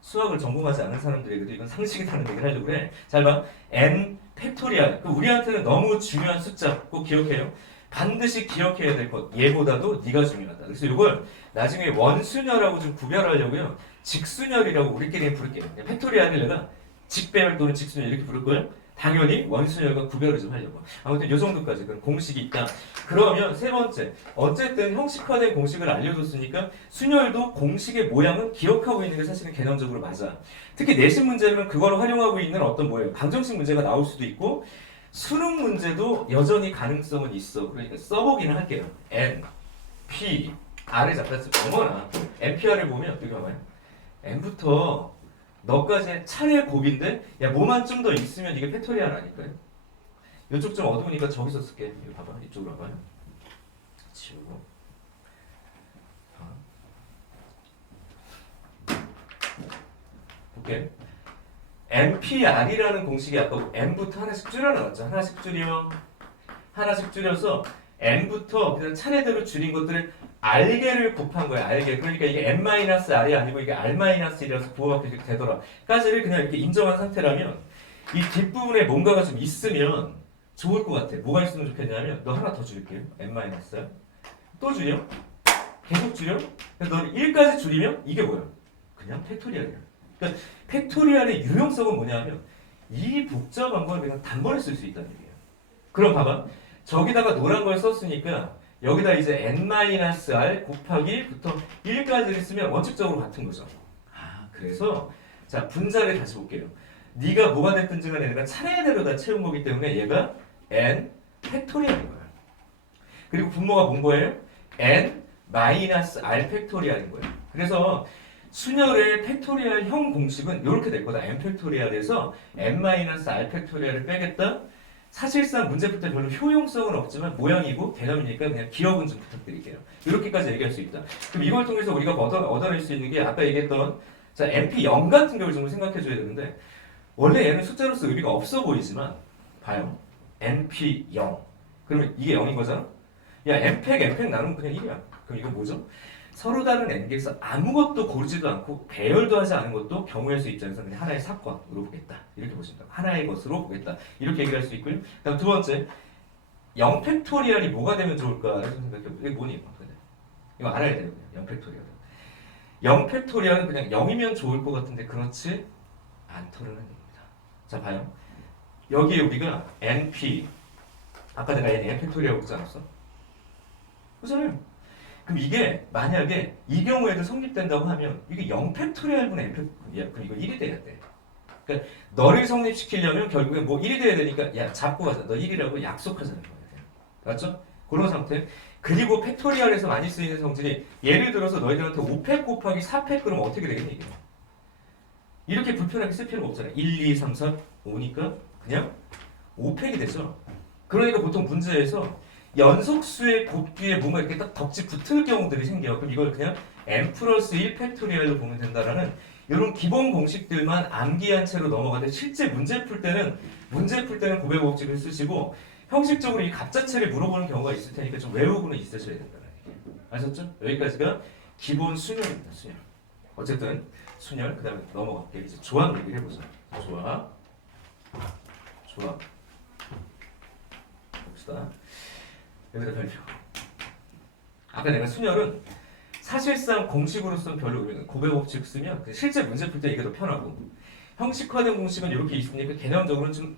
수학을 전공하지 않은 사람들에게도 이건 상식이라는 얘기를 하려고 그래. 잘 봐. n 팩토리얼. 우리한테는 너무 중요한 숫자 꼭 기억해요. 반드시 기억해야 될 것. 얘보다도 네가 중요하다. 그래서 이걸 나중에 원수녀라고 좀 구별하려고요. 직수녀이라고 우리끼리 부를게요. 팩토리얼을 내가 직배열 또는 직수녀 이렇게 부를 거예요. 당연히 원수열과 구별을 좀 하려고. 아무튼 이 정도까지 그런 공식이 있다. 그러면 세 번째, 어쨌든 형식화된 공식을 알려줬으니까 순열도 공식의 모양은 기억하고 있는 게 사실은 개념적으로 맞아. 특히 내신 문제는 그걸 활용하고 있는 어떤 뭐예요? 방정식 문제가 나올 수도 있고 수능 문제도 여전히 가능성은 있어. 그러니까 써보기는 할게요. N, P, R을 잡았을 때 어머나 NPR을 보면 여기 봐봐요. N부터 너까지 차례 곱인데 야 뭐만 좀 더 있으면 이게 팩토리얼 아닐까요? 이쪽 좀 어두우니까 저기서 쓸게. 이거 봐봐. 이쪽으로 와봐요. 지우고 볼게. NPR이라는 공식이 아까 N부터 하나씩 줄여나갔죠. 하나씩 줄여서 N부터 그냥 차례대로 줄인 것들을 R개를 곱한 거야. R개. 그러니까 이게 N-R이 아니고 이게 R-1이라서 부호가 이렇게 되더라. 까지를 그냥 이렇게 인정한 상태라면 이 뒷부분에 뭔가가 좀 있으면 좋을 것 같아. 뭐가 있으면 좋겠냐면 너 하나 더 줄게요. N-R. 또 줄여? 계속 줄여? 그래서 너 1까지 줄이면 이게 뭐야? 그냥 팩토리얼이야. 그러니까 팩토리얼의 유용성은 뭐냐면 이 복잡한 걸 그냥 단번에 쓸 수 있다는 얘기예요. 그럼 봐봐. 저기다가 노란 걸 썼으니까 여기다 이제 n-r 곱하기부터 1까지를 쓰면 원칙적으로 같은 거죠. 그래서 자 분자를 다시 볼게요. 네가 뭐가 됐든지 간에 내가 차례대로 다 채운 거기 때문에 얘가 n 팩토리얼인 거야. 그리고 분모가 뭔 거예요? n-r 팩토리얼인 거예요. 그래서 순열의 팩토리얼형 공식은 이렇게 될 거다. n 팩토리얼에서 n-r 팩토리얼을 빼겠다. 사실상 문제 풀 때 별로 효용성은 없지만 모양이고 개념이니까 그냥 기억은 좀 부탁드릴게요. 이렇게까지 얘기할 수 있다. 그럼 이걸 통해서 우리가 얻어낼 수 있는 게 아까 얘기했던 자 MP0 같은 경우를 좀 생각해 줘야 되는데 원래 얘는 숫자로서 의미가 없어 보이지만 봐요. MP0 그러면 이게 0인 거잖아? 야 M팩 나누면 그냥 1이야. 그럼 이건 뭐죠? 서로 다른 n개에서 아무것도 고르지도 않고 배열도 하지 않은 것도 경우의 수 입장에서 그냥 하나의 사건으로 보겠다. 이렇게 보신다. 하나의 것으로 보겠다. 이렇게 얘기할 수 있고요. 다음 두 번째, 0팩토리얼이 뭐가 되면 좋을까? 생각해보세요. 이게 뭐니? 이거 알아야 돼요. 0팩토리얼은. 0팩토리얼은 그냥 0이면 좋을 것 같은데 그렇지 않더라는 얘기입니다. 자, 봐요. 여기에 우리가 np, 아까 내가 n 팩토리얼 보지 않았어? 그렇잖아요. 그럼 이게 만약에 이 경우에도 성립된다고 하면 이게 0팩토리얼분 n팩토리얼, 그럼 이거 1이 돼야 돼. 그러니까 너를 성립시키려면 결국엔 뭐 1이 돼야 되니까 야 잡고 가자. 너 1이라고 약속하자는 거예요. 맞죠? 그런 상태. 그리고 팩토리얼에서 많이 쓰이는 성질이 예를 들어서 너희들한테 5팩 곱하기 4팩 그러면 어떻게 되겠니 이게? 이렇게 불편하게 쓸 필요가 없잖아요. 1, 2, 3, 4, 5니까 그냥 5팩이 되죠. 그러니까 보통 문제에서 연속수의 곱기에 뭔가 이렇게 딱 덕지 붙을 경우들이 생겨요. 그럼 이걸 그냥 n 플러스 1 팩토리얼로 보면 된다라는 이런 기본 공식들만 암기한 채로 넘어가는데 실제 문제 풀 때는 고백 법칙을 쓰시고 형식적으로 이 값 자체를 물어보는 경우가 있을 테니까 좀 외우고는 있으셔야 된다는 얘기예요. 아셨죠? 여기까지가 기본 순열입니다. 순열. 어쨌든 순열. 그 다음에 넘어갈게요. 이제 조합 얘기를 해보자. 조합. 봅시다. 여기다 별표. 아까 내가 순열은 사실상 공식으로서는 별로 의미가 없어요. 고백 법칙 쓰면 실제 문제 풀 때 이게 더 편하고 형식화된 공식은 이렇게 있으니까 개념적으로는 좀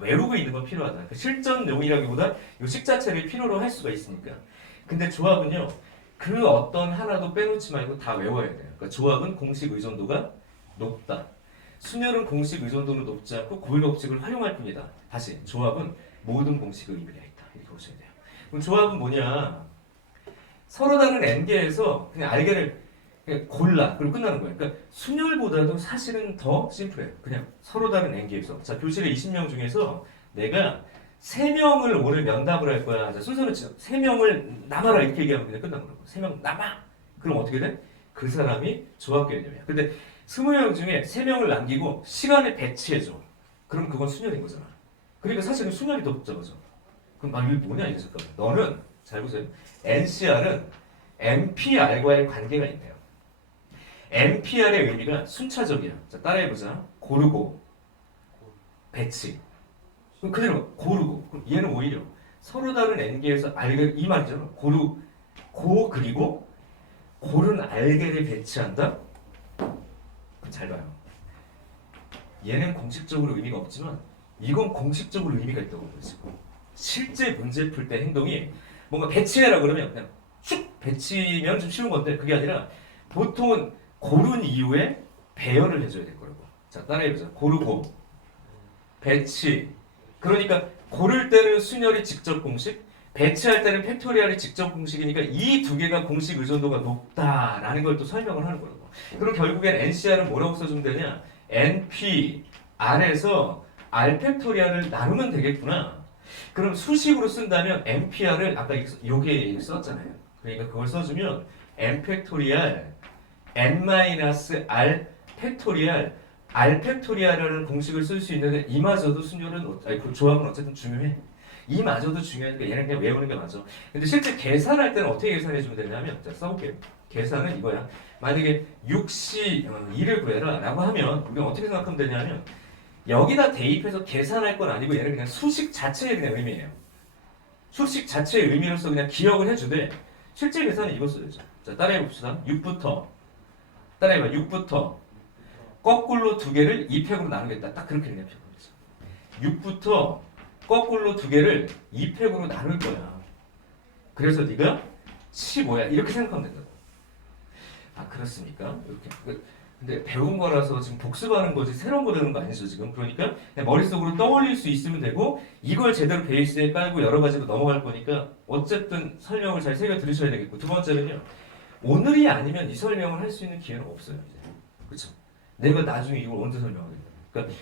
외우고 있는 건 필요하다. 그러니까 실전용이라기보다 이 식 자체를 필요로 할 수가 있으니까. 근데 조합은요, 그 어떤 하나도 빼놓지 말고 다 외워야 돼요. 그러니까 조합은 공식 의존도가 높다. 순열은 공식 의존도는 높지 않고 고백 법칙을 활용할 뿐이다. 다시 조합은 모든 공식의 의미가 있다. 이렇게 보셔야 돼요. 그럼 조합은 뭐냐? 서로 다른 n개에서 그냥 알게를 그냥 골라 그리고 끝나는 거예요. 그러니까 순열보다도 사실은 더 심플해요. 그냥 서로 다른 n개에서. 자, 교실에 20명 중에서 내가 3명을 오늘 면담을 할 거야. 자, 순서는 3명을 남아라 이렇게 얘기하면 그냥 끝나는 거고. 3명 남아. 그럼 어떻게 돼? 그 사람이 조합 개념이야. 근데 20명 중에 3명을 남기고 시간을 배치해줘. 그럼 그건 순열인 거잖아. 그러니까 사실은 순열이 더 복잡하죠. 그럼 이게 뭐냐 이제 잠깐만. 너는 잘 보세요. NCR은 NPR과의 관계가 있네요. NPR의 의미가 순차적이야. 자, 따라해보자. 고르고, 배치. 그럼 그대로 고르고. 그럼 얘는 오히려 서로 다른 N개에서 알게 이 말이잖아. 그리고 고른 알게를 배치한다. 잘 봐요. 얘는 공식적으로 의미가 없지만 이건 공식적으로 의미가 있다고 보지. 실제 문제 풀 때 행동이 뭔가 배치해라 그러면 그냥 쭉 배치면 좀 쉬운 건데 그게 아니라 보통은 고른 이후에 배열을 해줘야 될 거라고. 자, 따라해보자. 고르고 배치. 그러니까 고를 때는 순열이 직접 공식, 배치할 때는 팩토리얼이 직접 공식이니까 이 두 개가 공식 의존도가 높다라는 걸 또 설명을 하는 거라고. 그럼 결국엔 NCR은 뭐라고 써주면 되냐? NP R에서 R 팩토리얼을 나누면 되겠구나. 그럼 수식으로 쓴다면 NPR을 아까 요게 썼잖아요. 그러니까 그걸 써주면 N 팩토리얼 n-r 팩토리얼 r 팩토리얼이라는 공식을 쓸 수 있는데 이마저도 순열은 그 조합은 어쨌든 중요해. 이마저도 중요하니까 얘는 그냥 외우는 게 맞아. 근데 실제 계산할 때는 어떻게 계산해 주면 되냐면 자, 써볼게요. 계산은 이거야. 만약에 6시 2를 구해라 라고 하면 우리가 어떻게 생각하면 되냐면 여기다 대입해서 계산할 건 아니고 얘는 그냥 수식 자체의 그냥 의미예요. 수식 자체의 의미로서 그냥 기억을 해주되 실제 계산은 이거 써야죠. 자, 따라해봅시다. 6부터 따라해봐. 6부터 거꾸로 두 개를 2팩으로 나누겠다. 딱 그렇게 그냥 표현하죠. 6부터 거꾸로 두 개를 2팩으로 나눌 거야. 그래서 네가 15야. 이렇게 생각하면 된다고. 아, 그렇습니까? 이렇게. 근데 배운 거라서 지금 복습하는 거지 새로운 거 배우는 거 아니죠 지금. 그러니까 그냥 머릿속으로 떠올릴 수 있으면 되고 이걸 제대로 베이스에 깔고 여러 가지로 넘어갈 거니까 어쨌든 설명을 잘 새겨 들으셔야 되겠고 두 번째는요. 오늘이 아니면 이 설명을 할 수 있는 기회는 없어요. 이제. 그렇죠? 내가 나중에 이걸 언제 설명하겠다. 그러니까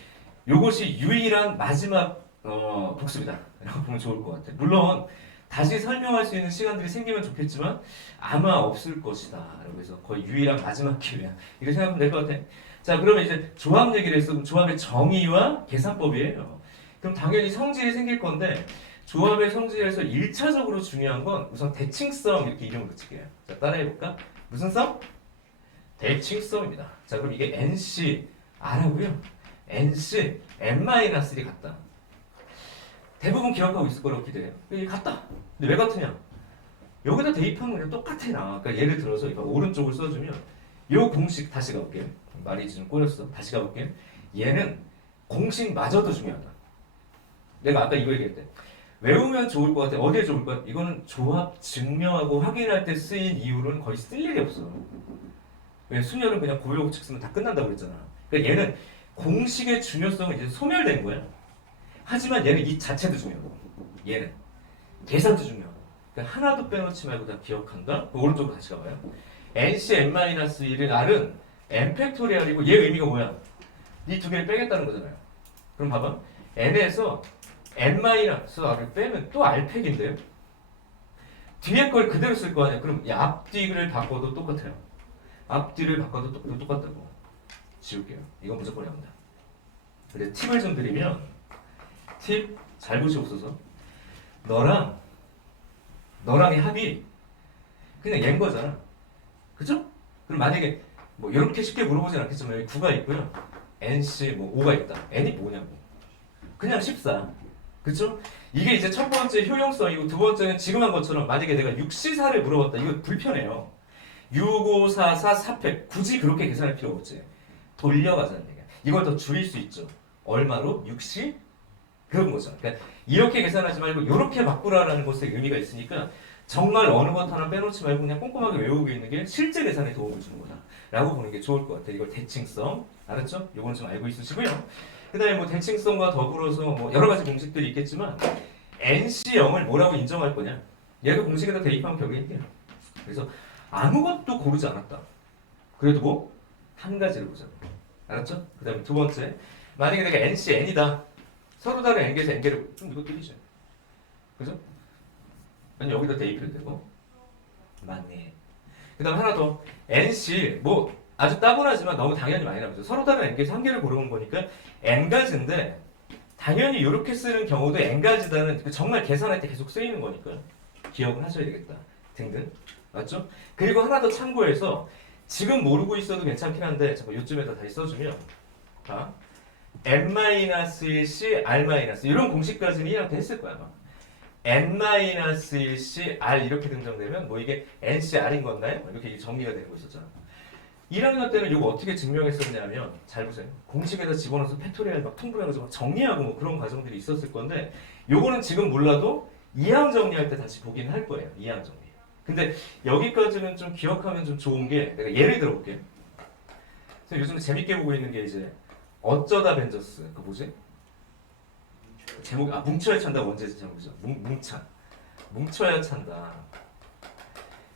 이것이 유일한 마지막 복습이다. 라고 보면 좋을 것 같아요. 물론 다시 설명할 수 있는 시간들이 생기면 좋겠지만 아마 없을 것이다. 라고 해서 거의 유일한 마지막 기회야. 이렇게 생각하면 될 것 같아. 자, 그러면 이제 조합 얘기를 했어. 그럼 조합의 정의와 계산법이에요. 그럼 당연히 성질이 생길 건데 조합의 성질에서 1차적으로 중요한 건 우선 대칭성 이렇게 이름을 붙일게요. 자, 따라해볼까? 무슨 성? 대칭성입니다. 자, 그럼 이게 NC R하고요. NC N-1이 같다. 대부분 기억하고 있을 거라고 기대해요. 이게 같다. 근데 왜 같으냐? 여기다 대입하면 그냥 똑같아 나. 그러니까 예를 들어서 이거 오른쪽을 써주면 요 공식 다시 가볼게요. 말이 좀 꼬였어. 다시 가볼게요. 얘는 공식마저도 중요하다. 내가 아까 이거 얘기했대. 외우면 좋을 것 같아. 어디에 좋을 것 같아? 이거는 조합 증명하고 확인할 때 쓰인 이유는 거의 쓸 일이 없어. 왜 순열은 그냥 고요고책 쓰면 다 끝난다고 그랬잖아. 그러니까 얘는 공식의 중요성은 이제 소멸된 거야. 하지만 얘는 이 자체도 중요하고 얘는 계산도 중요하고 그러니까 하나도 빼놓지 말고 다 기억한다? 그 오른쪽으로 다시 가봐요. NC N-1은 R은 N 팩토리얼이고 얘 의미가 뭐야? 이 두 개를 빼겠다는 거잖아요. 그럼 봐봐. N에서 N-R을 빼면 또 R팩인데요? 뒤에 걸 그대로 쓸 거 아니야. 그럼 이 앞뒤를 바꿔도 똑같아요. 앞뒤를 바꿔도 똑같다고. 지울게요. 이건 무조건 합니다. 근데 팁을 좀 드리면 팁 잘 보시옵소서. 너랑의 합이 그냥 얘인 거잖아. 그죠? 그럼 만약에 뭐 이렇게 쉽게 물어보진 않겠지만 여기 9가 있고요. NC 뭐 5가 있다. N이 뭐냐고. 그냥 14. 그쵸? 이게 이제 첫 번째 효용성이고 두 번째는 지금 한 것처럼 만약에 내가 6C4를 물어봤다. 이거 불편해요. 6, 5, 4, 4, 4팩 굳이 그렇게 계산할 필요 없지. 돌려가자는 얘기야. 이걸 더 줄일 수 있죠. 얼마로? 6C? 그런 거죠. 그러니까 이렇게 계산하지 말고 이렇게 바꾸라라는 것에 의미가 있으니까 정말 어느 것 하나 빼놓지 말고 그냥 꼼꼼하게 외우고 있는 게 실제 계산에 도움을 주는 거다. 라고 보는 게 좋을 것 같아요. 이걸 대칭성. 알았죠? 요거는 좀 알고 있으시고요. 그 다음에 뭐 대칭성과 더불어서 뭐 여러 가지 공식들이 있겠지만 NC0을 뭐라고 인정할 거냐? 얘도 공식에다 대입하면 결국에 이게요. 그래서 아무것도 고르지 않았다. 그래도 뭐? 한 가지를 보자. 알았죠? 그 다음에 두 번째. 만약에 내가 NC-N이다. 서로 다른 N개에서 N개를 좀 이거 끼리죠. 그죠? 아니 여기다 대입해도 되고. 맞네. 그 다음 하나 더. NC 뭐 아주 따분하지만 너무 당연히 많이 나오죠. 서로 다른 N개에서 한 개를 고르는 거니까 N가지인데 당연히 이렇게 쓰는 경우도 N가지다는 정말 계산할 때 계속 쓰이는 거니까 기억을 하셔야 되겠다. 등등. 맞죠? 그리고 하나 더 참고해서 지금 모르고 있어도 괜찮긴 한데 잠깐 요쯤에다 다시 써주면 자 N-1C R- 이런 공식까지는 2학년 때 했을 거야 아마. N-1C R 이렇게 등장되면 뭐 이게 NCR인 건가요? 이렇게 정리가 되고 있었잖아. 1학년 때는 이거 어떻게 증명했었냐면 잘 보세요. 공식에다 집어넣어서 팩토리얼 막 통분해가지고 막 정리하고 뭐 그런 과정들이 있었을 건데 요거는 지금 몰라도 2항 정리할 때 다시 보긴 할 거예요. 2항 정리. 근데 여기까지는 좀 기억하면 좀 좋은 게 내가 예를 들어볼게요. 요즘 재밌게 보고 있는 게 이제 어쩌다 벤져스 그 뭐지? 제목 뭉쳐야 찬다 원제 제목이죠. 뭉쳐야 찬다.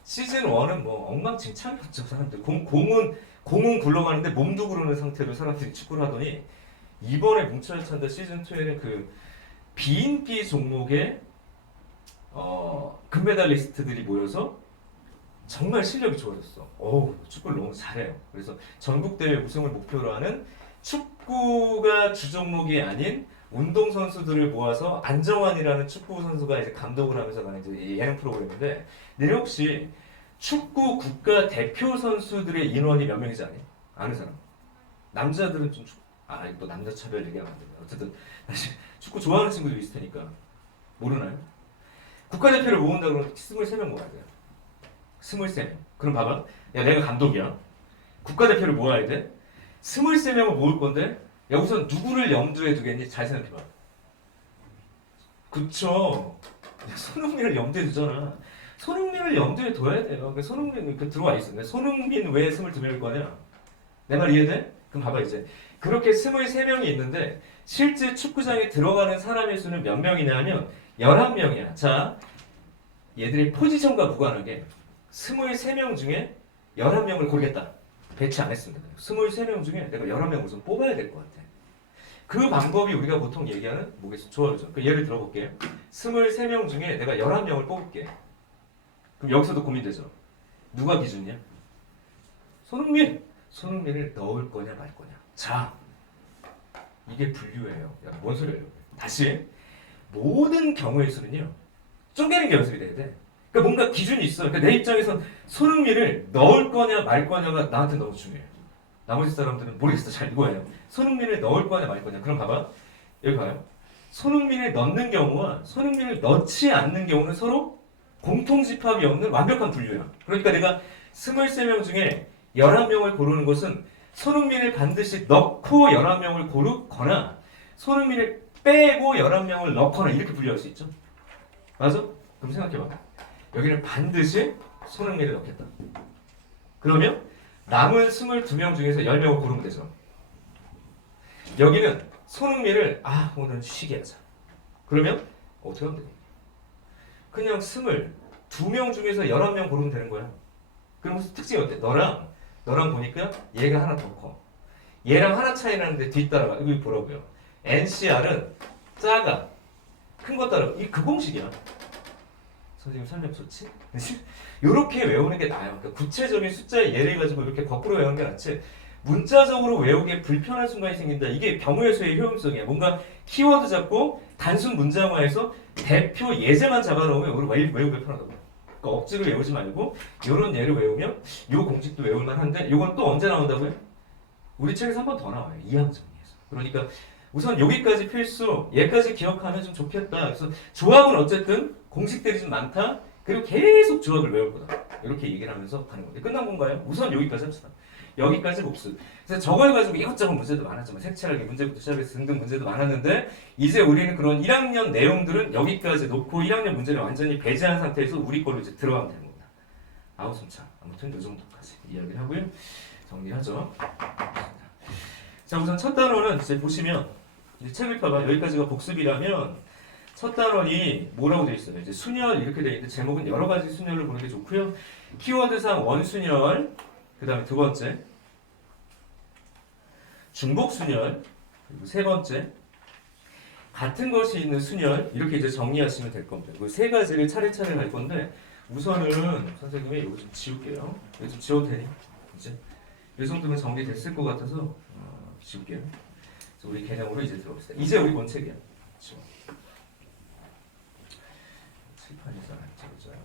시즌 1은 뭐 엉망진창이었죠 사람들. 공은 굴러가는데 몸도 구르는 상태로 사람들이 축구를 하더니 이번에 뭉쳐야 찬다 시즌 2에는 그 비인기 종목의 금메달리스트들이 모여서 정말 실력이 좋아졌어. 축구를 너무 잘해요. 그래서 전국대회 우승을 목표로 하는 축구가 주종목이 아닌 운동 선수들을 모아서 안정환이라는 축구 선수가 이제 감독을 하면서 가는 이제 예능 프로그램인데, 내 혹시 축구 국가 대표 선수들의 인원이 몇 명이지 아니? 아는 사람? 남자들은 좀 또 남자 차별 얘기하면 안 됩니다. 어쨌든 축구 좋아하는 친구들이 있을 테니까 모르나요? 국가대표를 모은다 그러면 23명 모아야 돼요. 23명. 그럼 봐봐. 야, 내가 감독이야. 국가대표를 모아야 돼. 23명을 모을 건데, 야, 우선 누구를 염두에 두겠니? 잘 생각해봐. 그쵸. 야, 손흥민을 염두에 두잖아. 손흥민을 염두에 둬야 돼요. 손흥민 들어와 있어. 손흥민 왜 22명일 거냐? 내 말 이해돼? 그럼 봐봐 이제. 그렇게 23명이 있는데 실제 축구장에 들어가는 사람의 수는 몇 명이냐 하면 11명이야. 자, 얘들의 포지션과 무관하게 23명 중에 11명을 고르겠다. 배치 안 했습니다. 23명 중에 내가 11명을 우선 뽑아야 될 것 같아. 그 방법이 우리가 보통 얘기하는 뭐겠어? 좋아요죠. 그 예를 들어볼게요. 23명 중에 내가 11명을 뽑을게. 그럼 여기서도 고민되죠. 누가 기준이야? 손흥민을 넣을 거냐 말 거냐. 자, 이게 분류예요. 야, 뭔 소리예요? 다시 모든 경우의 수는요. 쪼개는 게 연습이 돼야 돼. 그러니까 뭔가 기준이 있어. 그러니까 내 입장에선 손흥민을 넣을 거냐 말 거냐가 나한테 너무 중요해. 나머지 사람들은 모르겠어. 잘 이거예요. 손흥민을 넣을 거냐 말 거냐. 그럼 봐봐. 여기 봐요. 손흥민을 넣는 경우와 손흥민을 넣지 않는 경우는 서로 공통집합이 없는 완벽한 분류야. 그러니까 내가 23명 중에 11명을 고르는 것은 손흥민을 반드시 넣고 11명을 고르거나 손흥민을 빼고 11명을 넣거나 이렇게 분류할 수 있죠. 맞아? 그럼 생각해봐. 여기는 반드시 손흥민을 넣겠다. 그러면 남은 22명 중에서 10명을 고르면 되죠. 여기는 손흥민을 오늘은 쉬게 하자. 그러면 어떻게 하면 돼? 그냥 22명 중에서 11명 고르면 되는 거야. 그럼 특징이 어때? 너랑 보니까 얘가 하나 더 커. 얘랑 하나 차이 나는데 뒤따라가. 이거 보라고요. NCR은 작아. 큰 거 따라. 이 그 공식이야. 선생님 설명 좋지? 이렇게 외우는 게 나아요. 그러니까 구체적인 숫자의 예를 가지고 이렇게 거꾸로 외우는 게 낫지. 문자적으로 외우기에 불편한 순간이 생긴다. 이게 병우해소의 효용성이야. 뭔가 키워드 잡고 단순 문장화해서 대표 예제만 잡아놓으면 우리 외우기 편하다고. 그러니까 억지로 외우지 말고 이런 예를 외우면 이 공식도 외울만 한데 이건 또 언제 나온다고요? 우리 책에서 한 번 더 나와요. 2학년 정리해서. 그러니까 우선 여기까지 필수, 얘까지 기억하면 좀 좋겠다. 그래서 조합은 어쨌든 공식들이 좀 많다. 그리고 계속 조합을 외울 거다. 이렇게 얘기를 하면서 가는 건데 끝난 건가요? 우선 여기까지 합시다. 여기까지 복습. 그래서 저걸 가지고 이것저것 문제도 많았지만 색칠하기 문제부터 시작해서 등등 문제도 많았는데 이제 우리는 그런 1학년 내용들은 여기까지 놓고 1학년 문제를 완전히 배제한 상태에서 우리 걸로 이제 들어가면 되는 겁니다. 숨차. 아무튼 이 정도까지 이야기를 하고요. 정리하죠. 자, 우선 첫 단원은 이제 보시면 이제 책을 펴봐. 여기까지가 복습이라면 첫 단원이 뭐라고 되어 있어요? 이제 순열 이렇게 되어 있는데 제목은 여러 가지 순열을 보는 게 좋고요. 키워드상 원순열, 그 다음에 두 번째 중복순열, 그리고 세 번째 같은 것이 있는 순열 이렇게 이제 정리하시면 될 겁니다. 그 세 가지를 차례차례 갈 건데 우선은 선생님이 이거 좀 지울게요. 이거 좀 지워도 되니? 이제 이 정도면 정리됐을 것 같아서 지울게요. 그래서 우리 개념으로 이제 들어봅시다. 이제 우리 뭔 책이야? 지워. 칠판에서 안 찍어줘요.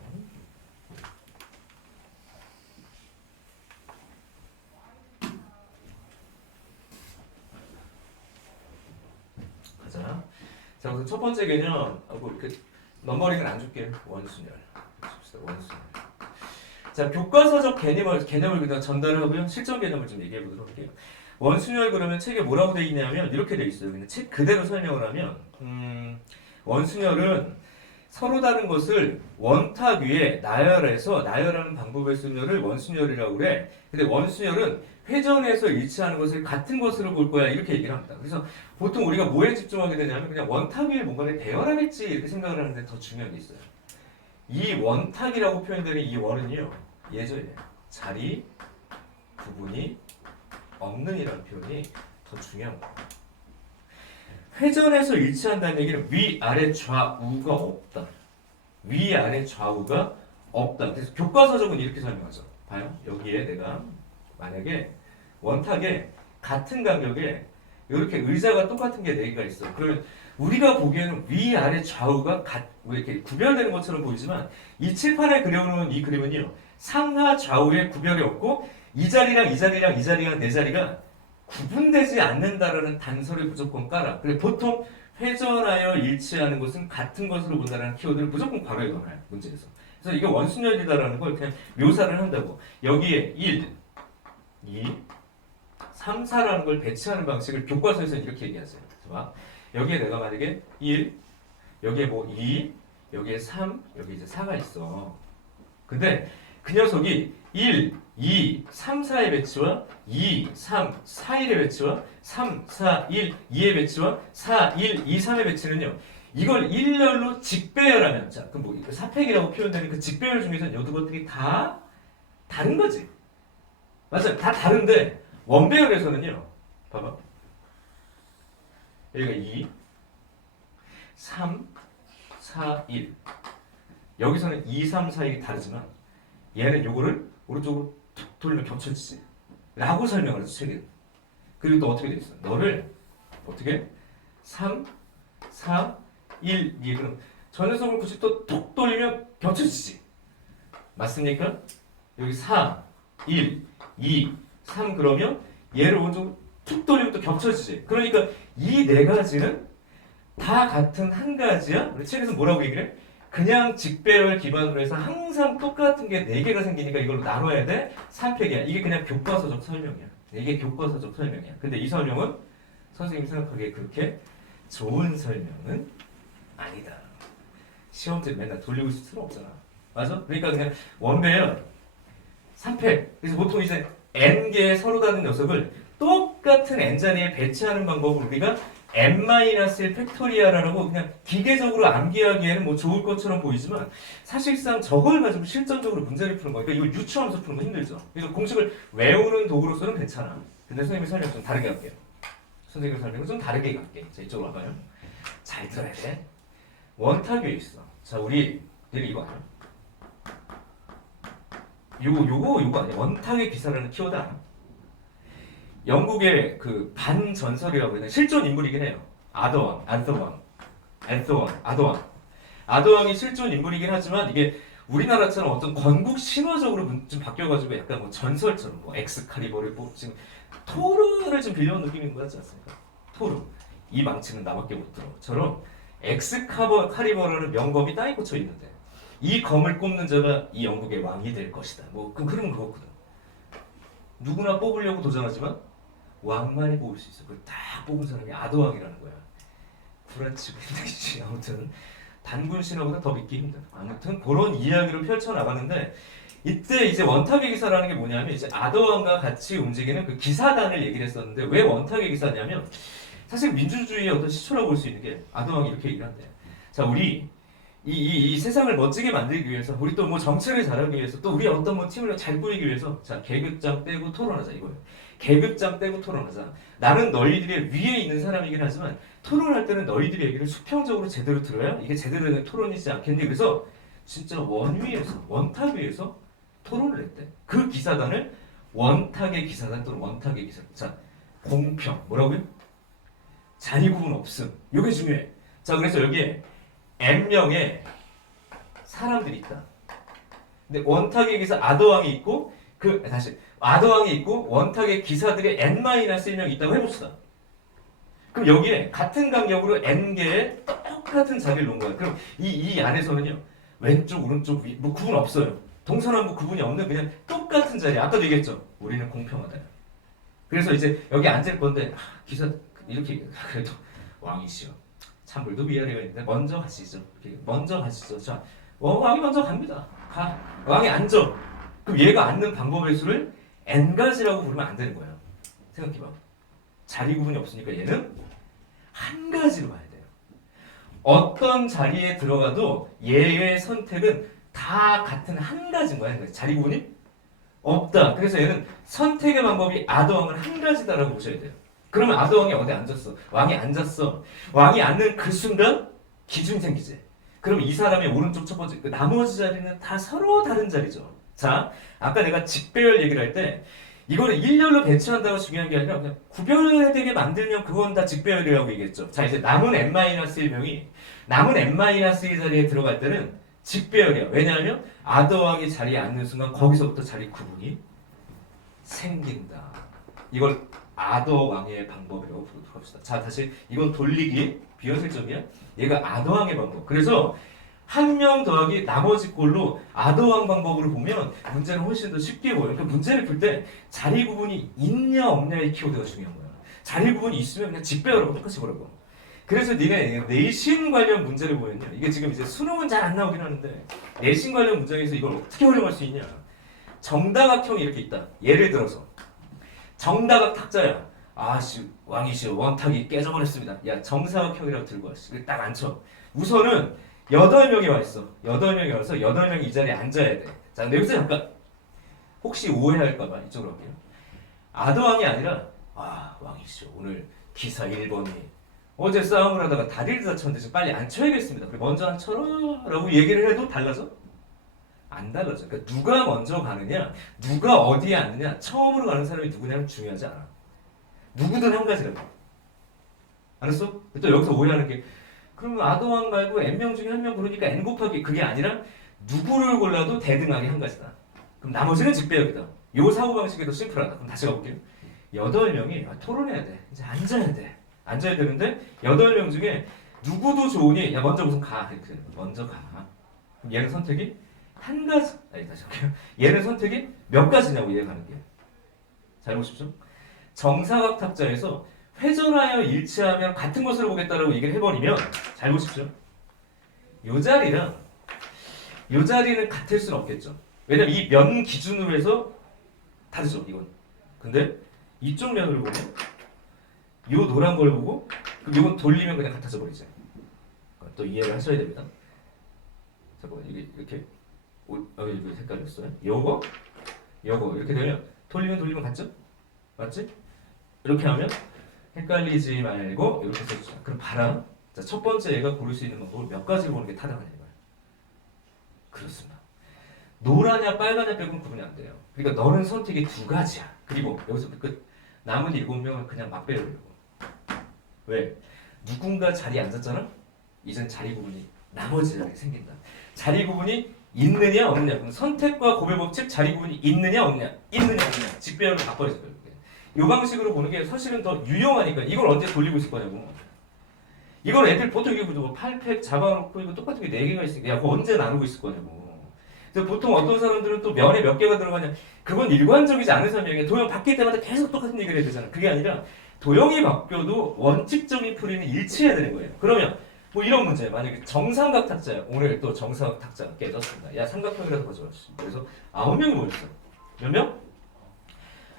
가자. 자, 우선 첫 번째 개념, 이렇게 넘버링은 안 줄게요. 원순열. 원순열. 자, 교과서적 개념을 그냥 전달하고요. 실전 개념을 좀 얘기해 보도록 할게요. 원순열 그러면 책에 뭐라고 되어 있냐면 이렇게 되어 있어요. 그냥 책 그대로 설명을 하면 원순열은 서로 다른 것을 원탁 위에 나열해서 나열하는 방법의 순열을 원순열이라고 그래. 근데 원순열은 회전해서 일치하는 것을 같은 것으로 볼 거야 이렇게 얘기를 합니다. 그래서 보통 우리가 뭐에 집중하게 되냐면 그냥 원탁 위에 뭔가를 배열하겠지 이렇게 생각을 하는데 더 중요한 게 있어요. 이 원탁이라고 표현되는 이 원은요 예전에 자리 구분이 없는 이라는 표현이 더 중요한 거예요. 회전해서 일치한다는 얘기는 위아래 좌우가 없다. 위아래 좌우가 없다. 그래서 교과서적은 이렇게 설명하죠. 봐요. 여기에 내가 만약에 원탁에 같은 간격에 이렇게 의자가 똑같은 게 4개가 있어. 그러면 우리가 보기에는 위아래 좌우가 이렇게 구별되는 것처럼 보이지만 이 칠판에 그려놓은 이 그림은요. 상하 좌우에 구별이 없고 이 자리랑 이 자리랑 이 자리랑 네 자리가 구분되지 않는다라는 단서를 무조건 깔아. 그래 보통 회전하여 일치하는 것은 같은 것으로 본다는 키워드를 무조건 괄호에 넣어요. 문제에서. 그래서 이게 원순열이다라는 걸 그냥 묘사를 한다고. 여기에 1, 2, 3, 4라는 걸 배치하는 방식을 교과서에서는 이렇게 얘기하세요. 봐. 여기에 내가 만약에 1, 여기에 뭐 2, 여기에 3, 여기 이제 4가 있어. 근데 그 녀석이 1, 2, 3, 4의 배치와 2, 3, 4, 1의 배치와 3, 4, 1, 2의 배치와 4, 1, 2, 3의 배치는요. 이걸 일렬로 직배열하면 자, 그럼 뭐 사팩이라고 표현되는 그 직배열 중에서는 요 두 것들이 다 다른 거지. 맞아요. 다 다른데 원배열에서는요. 봐봐. 여기가 2, 3, 4, 1. 여기서는 2, 3, 4, 1이 다르지만 얘는 요거를 오른쪽으로 툭 돌리면 겹쳐지지. 라고 설명을 해서 책에. 그리고 또 어떻게 돼 있어? 너를 어떻게? 3, 4, 1, 2. 그럼 저 녀석을 90도 툭 돌리면 겹쳐지지. 맞습니까? 여기 4, 1, 2, 3 그러면 얘를 오른쪽 툭 돌리면 또 겹쳐지지. 그러니까 이 네 가지는 다 같은 한 가지야. 우리 책에서 뭐라고 얘기를 해? 그냥 직배열 기반으로 해서 항상 똑같은 게 네 개가 생기니까 이걸로 나눠야 돼. 3팩이야. 이게 그냥 교과서적 설명이야. 이게 교과서적 설명이야. 근데 이 설명은 선생님이 생각하기에 그렇게 좋은 설명은 아니다. 시험 때 맨날 돌리고 있을 필요 없잖아. 맞아? 그러니까 그냥 원배열 3팩. 그래서 보통 이제 n개의 서로 다른 녀석을 똑같은 n자리에 배치하는 방법을 우리가 n-1 팩토리아라고 그냥 기계적으로 암기하기에는 뭐 좋을 것처럼 보이지만 사실상 저걸 가지고 실전적으로 문제를 푸는 거니까 이걸 유추하면서 푸는 거 힘들죠. 그래서 공식을 외우는 도구로서는 괜찮아. 근데 선생님이 설명 좀 다르게 할게요. 선생님 설명을 좀 다르게 갈게. 자, 이쪽으로 와봐요. 잘 들어야 돼. 원탁에 있어. 자, 우리 이거 알아? 요거 아니야. 원탁의 기사라는 키워드 알아? 영국의 그 반전설이라고 해야 되나? 실존 인물이긴 해요. 아더왕. 아더왕이 실존 인물이긴 하지만 이게 우리나라처럼 어떤 건국 신화적으로 좀 바뀌어가지고 약간 뭐 전설처럼 뭐 엑스칼리버를 뭐 지금 토르를 좀 빌려온 느낌인 것 같지 않습니까? 토르. 이 망치는 나밖에 못 들어.처럼 엑스칼리버라는 명검이 땅에 꽂혀 있는데 이 검을 꼽는 자가 이 영국의 왕이 될 것이다. 뭐 그런 거거든. 누구나 뽑으려고 도전하지만 왕만이 뽑을 수 있어. 그걸 딱 뽑은 사람이 아더왕이라는 거야. 구라치고 힘들지. 아무튼 단군 신화보다 더 믿기 힘들어. 아무튼 그런 이야기를 펼쳐 나가는데 이때 이제 원탁의 기사라는 게 뭐냐면 이제 아더왕과 같이 움직이는 그 기사단을 얘기를 했었는데 왜 원탁의 기사냐면 사실 민주주의의 어떤 시초라고 볼 수 있는 게 아더왕이 이렇게 얘기를 한대. 자, 우리 이 세상을 멋지게 만들기 위해서 우리 또 뭐 정치를 잘하기 위해서 또 우리 어떤 뭐 팀을 잘 꾸리기 위해서 자 계급장 떼고 토론하자 이거예요. 계급장 떼고 토론하자. 나는 너희들의 위에 있는 사람이긴 하지만 토론할 때는 너희들의 얘기를 수평적으로 제대로 들어야 이게 제대로 된 토론이지 않겠니? 그래서 진짜 원위에서 원탁 위에서 토론을 했대. 그 기사단을 원탁의 기사단 또는 원탁의 기사단. 자, 공평 뭐라고요? 자리 구분 없음. 이게 중요해. 자, 그래서 여기에 n명의 사람들이 있다. 근데 원탁의 기사 아더왕이 있고 아더왕이 있고 원탁의 기사들이 n-1명 있다고 해봅시다. 그럼 여기에 같은 강력으로 n개의 똑같은 자리를 놓은 거야. 그럼 이 안에서는요 왼쪽 오른쪽 위 뭐 구분 없어요. 동서남북 구분이 없는 그냥 똑같은 자리. 아까도 얘기했죠. 우리는 공평하다. 그래서 이제 여기 앉을 건데 기사 이렇게 그래도 왕이시여. 찬물도 위아래가 있는데 먼저 가시죠. 먼저 가시죠. 자, 왕이 먼저 갑니다. 가. 왕이 앉아. 그럼 얘가 앉는 방법의 수를 n가지라고 부르면 안 되는 거예요. 생각해봐. 자리 구분이 없으니까 얘는 한 가지로 가야 돼요. 어떤 자리에 들어가도 얘의 선택은 다 같은 한 가지인 거야. 자리 구분이 없다. 그래서 얘는 선택의 방법이 아더왕은 한 가지다라고 보셔야 돼요. 그러면 아더왕이 어디 앉았어? 왕이 앉았어. 왕이 앉는 그 순간 기준이 생기지. 그럼 이 사람의 오른쪽 첫 번째 그 나머지 자리는 다 서로 다른 자리죠. 자, 아까 내가 직배열 얘기를 할 때 이거를 일렬로 배치한다고 중요한 게 아니라 그냥 구별되게 만들면 그건 다 직배열이라고 얘기했죠. 자, 이제 남은 n-1명이 남은 n-1 자리에 들어갈 때는 직배열이야. 왜냐하면 아더왕이 자리에 앉는 순간 거기서부터 자리 구분이 생긴다. 이걸 아더왕의 방법이라고 부르도록 합시다. 자, 다시 이건 돌리기 비현실점이야. 얘가 아더왕의 방법. 그래서 한 명 더하기 나머지 꼴로 아더왕 방법으로 보면 문제는 훨씬 더 쉽게 보여요. 그러니까 문제를 풀 때 자리 구분이 있냐 없냐의 키워드가 중요한 거야. 자리 구분이 있으면 그냥 직배열하고 똑같이 보라고. 그래서 니네 내신 관련 문제를 보면요. 이게 지금 이제 수능은 잘 안 나오긴 하는데 내신 관련 문장에서 이걸 어떻게 활용할 수 있냐. 정다각형이 이렇게 있다. 예를 들어서 정다각 탁자야. 아씨 왕이시여 원탁이 깨져버렸습니다. 야 정사각형이라고 들고 왔어. 딱 앉혀. 우선은 8명이 와 있어. 8명이 와서 8명이 이 자리에 앉아야 돼. 자, 근데 여기서 잠깐 혹시 오해할까봐 이쪽으로 할게요. 아더왕이 아니라 왕이시여 오늘 기사 1번이 어제 싸움을 하다가 다리를 다쳤는데 지금 빨리 앉혀야겠습니다. 그래 먼저 앉혀라 라고 얘기를 해도 달라져? 안 달라져. 그러니까 누가 먼저 가느냐, 누가 어디에 앉느냐, 처음으로 가는 사람이 누구냐는 중요하지 않아. 누구든 한 가지라고. 알았어? 또 여기서 오해하는 게 그러면 아더왕 말고 n명 중에 한 명 부르니까 n 곱하기 그게 아니라 누구를 골라도 대등하게 한 가지다. 그럼 나머지는 직배역이다. 요 사고방식이 더 심플하다. 그럼 다시 가볼게요. 8명이 토론해야 돼. 이제 앉아야 돼. 앉아야 되는데 8명 중에 누구도 좋으니 야 먼저 우선 가. 이렇게 먼저 가. 그럼 얘는 선택이 한 가지. 아니 다시 할게요. 얘는 선택이 몇 가지냐고 이해가는 게. 잘 보십시오. 정사각 탁자에서 회전하여 일치하면 같은 것으로 보겠다라고 얘기를 해버리면 잘 보십시오. 요 자리랑 요 자리는 같을 수는 없겠죠. 왜냐면 이 면 기준으로 해서 다르죠 이건. 근데 이쪽 면을 보면 요 노란 걸 보고 그럼 이건 돌리면 그냥 같아져 버리죠. 또 이해를 하셔야 됩니다. 잠깐만 이게 이렇게 이거 헷갈렸어요. 요거 이렇게 되면 돌리면 같죠? 맞지? 이렇게 하면 헷갈리지 말고 이렇게 써주자. 그럼 봐라. 자, 첫 번째 얘가 고를 수 있는 방법을 몇 가지를 보는 게 타당하냐 이거야. 그렇습니다. 노라냐 빨가냐 빼고는 구분이 안 돼요. 그러니까 너는 선택이 두 가지야. 그리고 여기서 끝. 남은 7명은 그냥 막 빼려고. 왜? 누군가 자리에 앉았잖아? 이젠 자리 구분이 나머지 자리에 생긴다. 자리 구분이 있느냐 없느냐. 그럼 선택과 고별 법칙 자리 구분이 있느냐 없느냐. 직배열을 바꿔야죠. 이 방식으로 보는 게 사실은 더 유용하니까. 이걸 언제 돌리고 있을 거냐고. 이걸 애들 보통 이거 뭐 8팩 잡아놓고 이거 똑같은 게 4개가 있으니까 야 그거 언제 나누고 있을 거냐고. 그래서 보통 어떤 사람들은 또 면에 몇 개가 들어가냐. 그건 일관적이지 않은 설명이에요. 도형 바뀔 때마다 계속 똑같은 얘기를 해야 되잖아. 그게 아니라 도형이 바뀌어도 원칙적인 풀이는 일치해야 되는 거예요. 그러면 뭐 이런 문제. 만약에 정삼각 탁자야. 오늘 또 정삼각 탁자가 깨졌습니다. 야 삼각형이라도 가져왔어. 그래서 9명이 모였어. 몇 명?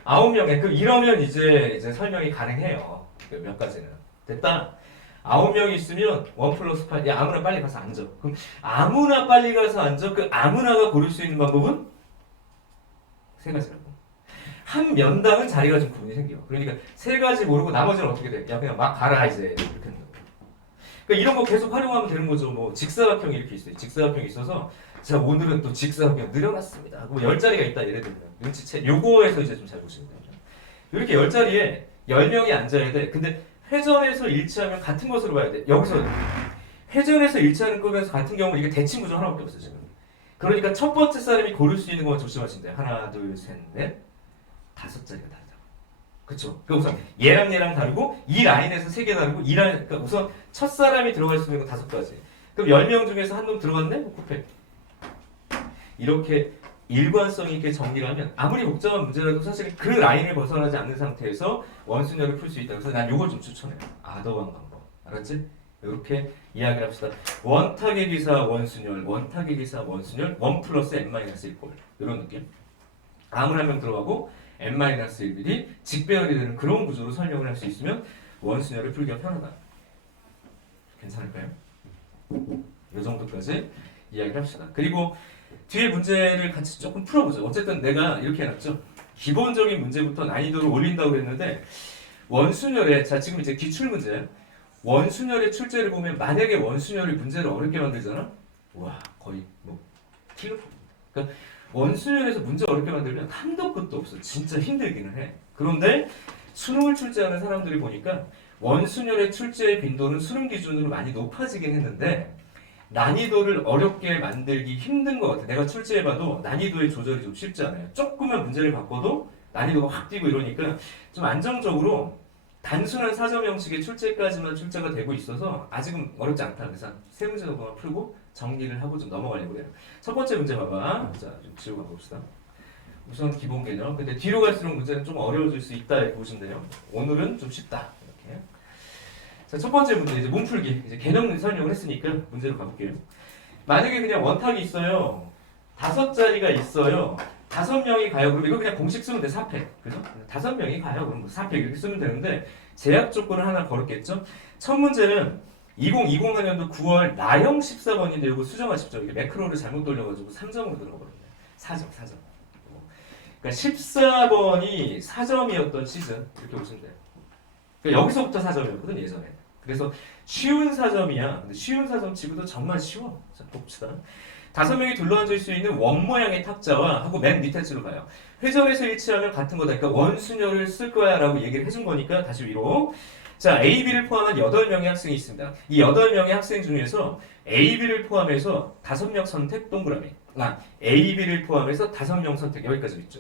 9명에 그 이러면 이제 설명이 가능해요. 몇 가지는 됐다. 9명이 있으면 1 플러스 8. 야 아무나 빨리 가서 앉아. 그럼 아무나 빨리 가서 앉아. 그 아무나가 고를 수 있는 방법은 세 가지라고. 한 면당은 자리가 좀 구분이 생겨요. 그러니까 세 가지 모르고 나머지는 어떻게 돼? 야 그냥 막 가라 이제 이렇게 된다고. 그러니까 이런 거 계속 활용하면 되는 거죠. 뭐 직사각형이 이렇게 있어요. 직사각형이 있어서 자 오늘은 또 직사각형 늘어났습니다. 뭐 10자리가 있다 예를 들면 눈치채. 요거에서 이제 좀 잘 보시면 됩니다. 이렇게 10자리에 10명이 앉아야 돼. 근데 회전에서 일치하면 같은 것으로 봐야 돼. 여기서 회전에서 일치하는 거면서 같은 경우는 이게 대칭 구조 하나밖에 없어 지금. 그러니까 첫 번째 사람이 고를 수 있는 것만 조심하시면 돼요. 하나, 둘, 셋, 넷, 5자리가 다르다. 그렇죠? 그 우선 얘랑 다르고 이 라인에서 3개 다르고 이 라인 그러니까 우선 첫 사람이 들어갈 수 있는 건 5가지. 그럼 10명 중에서 한 놈 들어갔네? 뭐 9패. 이렇게 일관성 있게 정리를 하면 아무리 복잡한 문제라도 사실 그 라인을 벗어나지 않는 상태에서 원순열을 풀 수 있다. 그래서 난 이걸 좀 추천해요. 아더왕 방법. 알았지? 이렇게 이야기를 합시다. 원탁의 기사 원순열, 원탁의 기사 원순열, 1 플러스 n-1꼴 이런 느낌. 아무 한 명 들어가고 n-1들이 직배열이 되는 그런 구조로 설명을 할 수 있으면 원순열을 풀기가 편하다. 괜찮을까요? 이 정도까지 이야기를 합시다. 그리고 뒤에 문제를 같이 조금 풀어보죠. 어쨌든 내가 이렇게 해놨죠. 기본적인 문제부터 난이도를 올린다고 했는데 원순열에 자 지금 이제 기출 문제예요. 원순열의 출제를 보면 만약에 원순열이 문제를 어렵게 만들잖아. 와 거의 뭐 킬로. 그러니까 원순열에서 문제 어렵게 만들면 한도 끝도 없어. 진짜 힘들기는 해. 그런데 수능을 출제하는 사람들이 보니까 원순열의 출제의 빈도는 수능 기준으로 많이 높아지긴 했는데 난이도를 어렵게 만들기 힘든 것 같아. 내가 출제해봐도 난이도의 조절이 좀 쉽지 않아요. 조금만 문제를 바꿔도 난이도가 확 뛰고 이러니까 좀 안정적으로 단순한 사점 형식의 출제까지만 출제가 되고 있어서 아직은 어렵지 않다. 그래서 세 문제 정도만 풀고 정리를 하고 좀 넘어가려고 해요. 첫 번째 문제 봐봐. 자, 좀 지우고 가봅시다. 우선 기본 개념. 근데 뒤로 갈수록 문제는 좀 어려워질 수 있다 이렇게 보시면 돼요. 오늘은 좀 쉽다. 이렇게. 자, 첫 번째 문제 이제 몸풀기. 이제 개념 설명을 했으니까 문제로 가볼게요. 만약에 그냥 원탁이 있어요. 5자리가 있어요. 5명이 가요. 그럼 이거 그냥 공식 쓰면 돼. 4팩. 그죠? 5명이 가요. 그럼 4팩 이렇게 쓰면 되는데 제약 조건을 하나 걸었겠죠? 첫 문제는 2020학년도 9월 나형 14번인데 이거 수정하십시오. 이게 매크로를 잘못 돌려가지고 3점으로 들어가거든요. 4점. 그러니까 14번이 4점이었던 시즌 이렇게 보시면 돼요. 그러니까 여기서부터 4점이었거든 예전에. 그래서 쉬운 4점이야. 근데 쉬운 4점 치고도 정말 쉬워. 자, 봅시다. 5명이 둘러앉을 수 있는 원 모양의 탁자와 하고 맨 밑에 줄로 가요. 회전에서 일치하면 같은 거다. 그러니까 원순열을 쓸 거야 라고 얘기를 해준 거니까 다시 위로. 자, A, B를 포함한 8명의 학생이 있습니다. 이 8명의 학생 중에서 A, B를 포함해서 5명 선택 동그라미. A, B를 포함해서 5명 선택. 여기까지 있죠.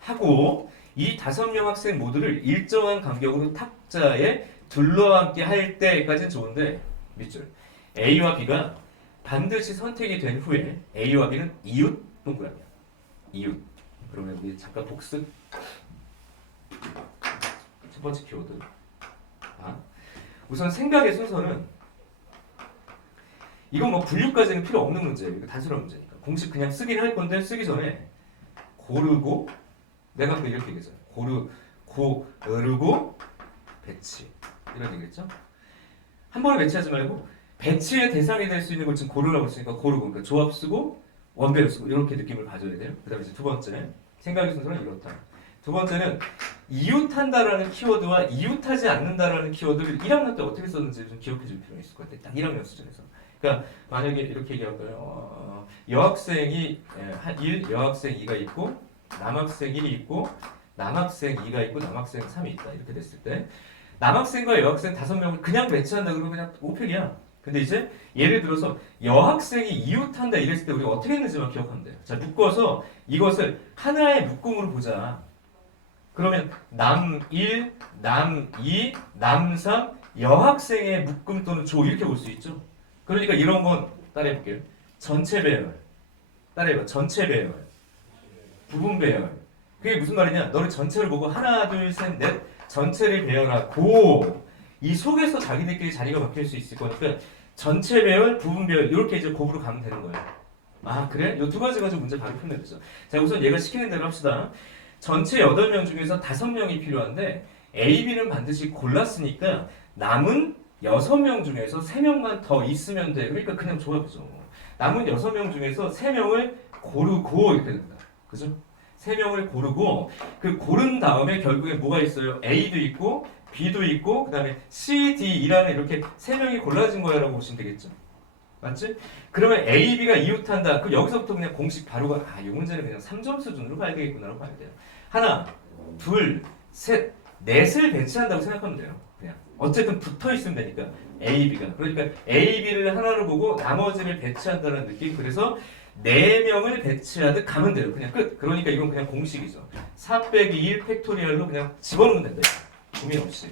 하고 이 5명 학생 모두를 일정한 간격으로 탁자에 둘러앉게 할 때까지는 좋은데 밑줄. A와 B가 반드시 선택이 된 후에 A와 B는 이웃 동그라미야. 이웃. 그러면 우리 잠깐 복습. 첫 번째 키워드. 우선 생각의 순서는 이건 뭐 분류까지는 필요 없는 문제예요. 이거 단순한 문제니까. 공식 그냥 쓰긴 할 건데 쓰기 전에 고르고 내가 아까 이렇게 얘기했잖아요. 고르고 배치. 이런 얘기했죠. 한 번에 배치하지 말고 배치의 대상이 될 수 있는 걸 지금 고르라고 했으니까 고르고 그러니까 조합 쓰고 원배열 쓰고 이렇게 느낌을 가져야 돼요. 그 다음에 이제 두 번째 생각의 순서는 이렇다. 두 번째는 이웃한다라는 키워드와 이웃하지 않는다라는 키워드를 1학년 때 어떻게 썼는지 좀 기억해 줄 필요가 있을 것 같아요. 딱 1학년 수준에서. 그러니까 만약에 이렇게 얘기할까요? 여학생이 1, 여학생 2가 있고 남학생 1이 있고 남학생 2가 있고 남학생 3이 있다. 이렇게 됐을 때 남학생과 여학생 5명을 그냥 배치한다 그러면 그냥 오팩이야. 근데 이제 예를 들어서 여학생이 이웃한다 이랬을 때 우리가 어떻게 했는지만 기억하면 돼요. 자, 묶어서 이것을 하나의 묶음으로 보자. 그러면 남1, 남2, 남3 여학생의 묶음 또는 조 이렇게 볼 수 있죠. 그러니까 이런 건 따라해볼게요. 전체 배열. 따라해봐. 전체 배열. 부분 배열. 그게 무슨 말이냐? 너를 전체를 보고 하나, 둘, 셋, 넷 전체를 배열하고 이 속에서 자기들끼리 자리가 바뀔 수 있을 거니까 전체 배열, 부분 배열 이렇게 이제 곱으로 가면 되는 거예요. 아 그래? 이 두 가지 가지고 문제 바로 풀면 되죠. 자 우선 얘가 시키는 대로 합시다. 전체 8명 중에서 5명이 필요한데 A, B는 반드시 골랐으니까 남은 6명 중에서 3명만 더 있으면 돼. 그러니까 그냥 조합이죠. 남은 6명 중에서 3명을 고르고 이렇게 된다. 그죠? 3명을 고르고 그 고른 다음에 결국에 뭐가 있어요? A도 있고 B도 있고 그 다음에 C, D, E라는 이렇게 3명이 골라진 거야라고 보시면 되겠죠. 맞지? 그러면 A, B가 이웃한다. 그럼 여기서부터 그냥 공식 바로가 이 문제는 그냥 3점 수준으로 봐야 되겠구나라고 봐야 돼요. 하나, 둘, 셋, 넷을 배치한다고 생각하면 돼요. 그냥 어쨌든 붙어 있으면 되니까 A, B가 그러니까 A, B를 하나로 보고 나머지를 배치한다는 느낌. 그래서 4명을 배치하듯 가면 돼요. 그냥 끝. 그러니까 이건 그냥 공식이죠. 4 빼기 1 팩토리얼로 그냥 집어넣으면 된다. 고민 없이.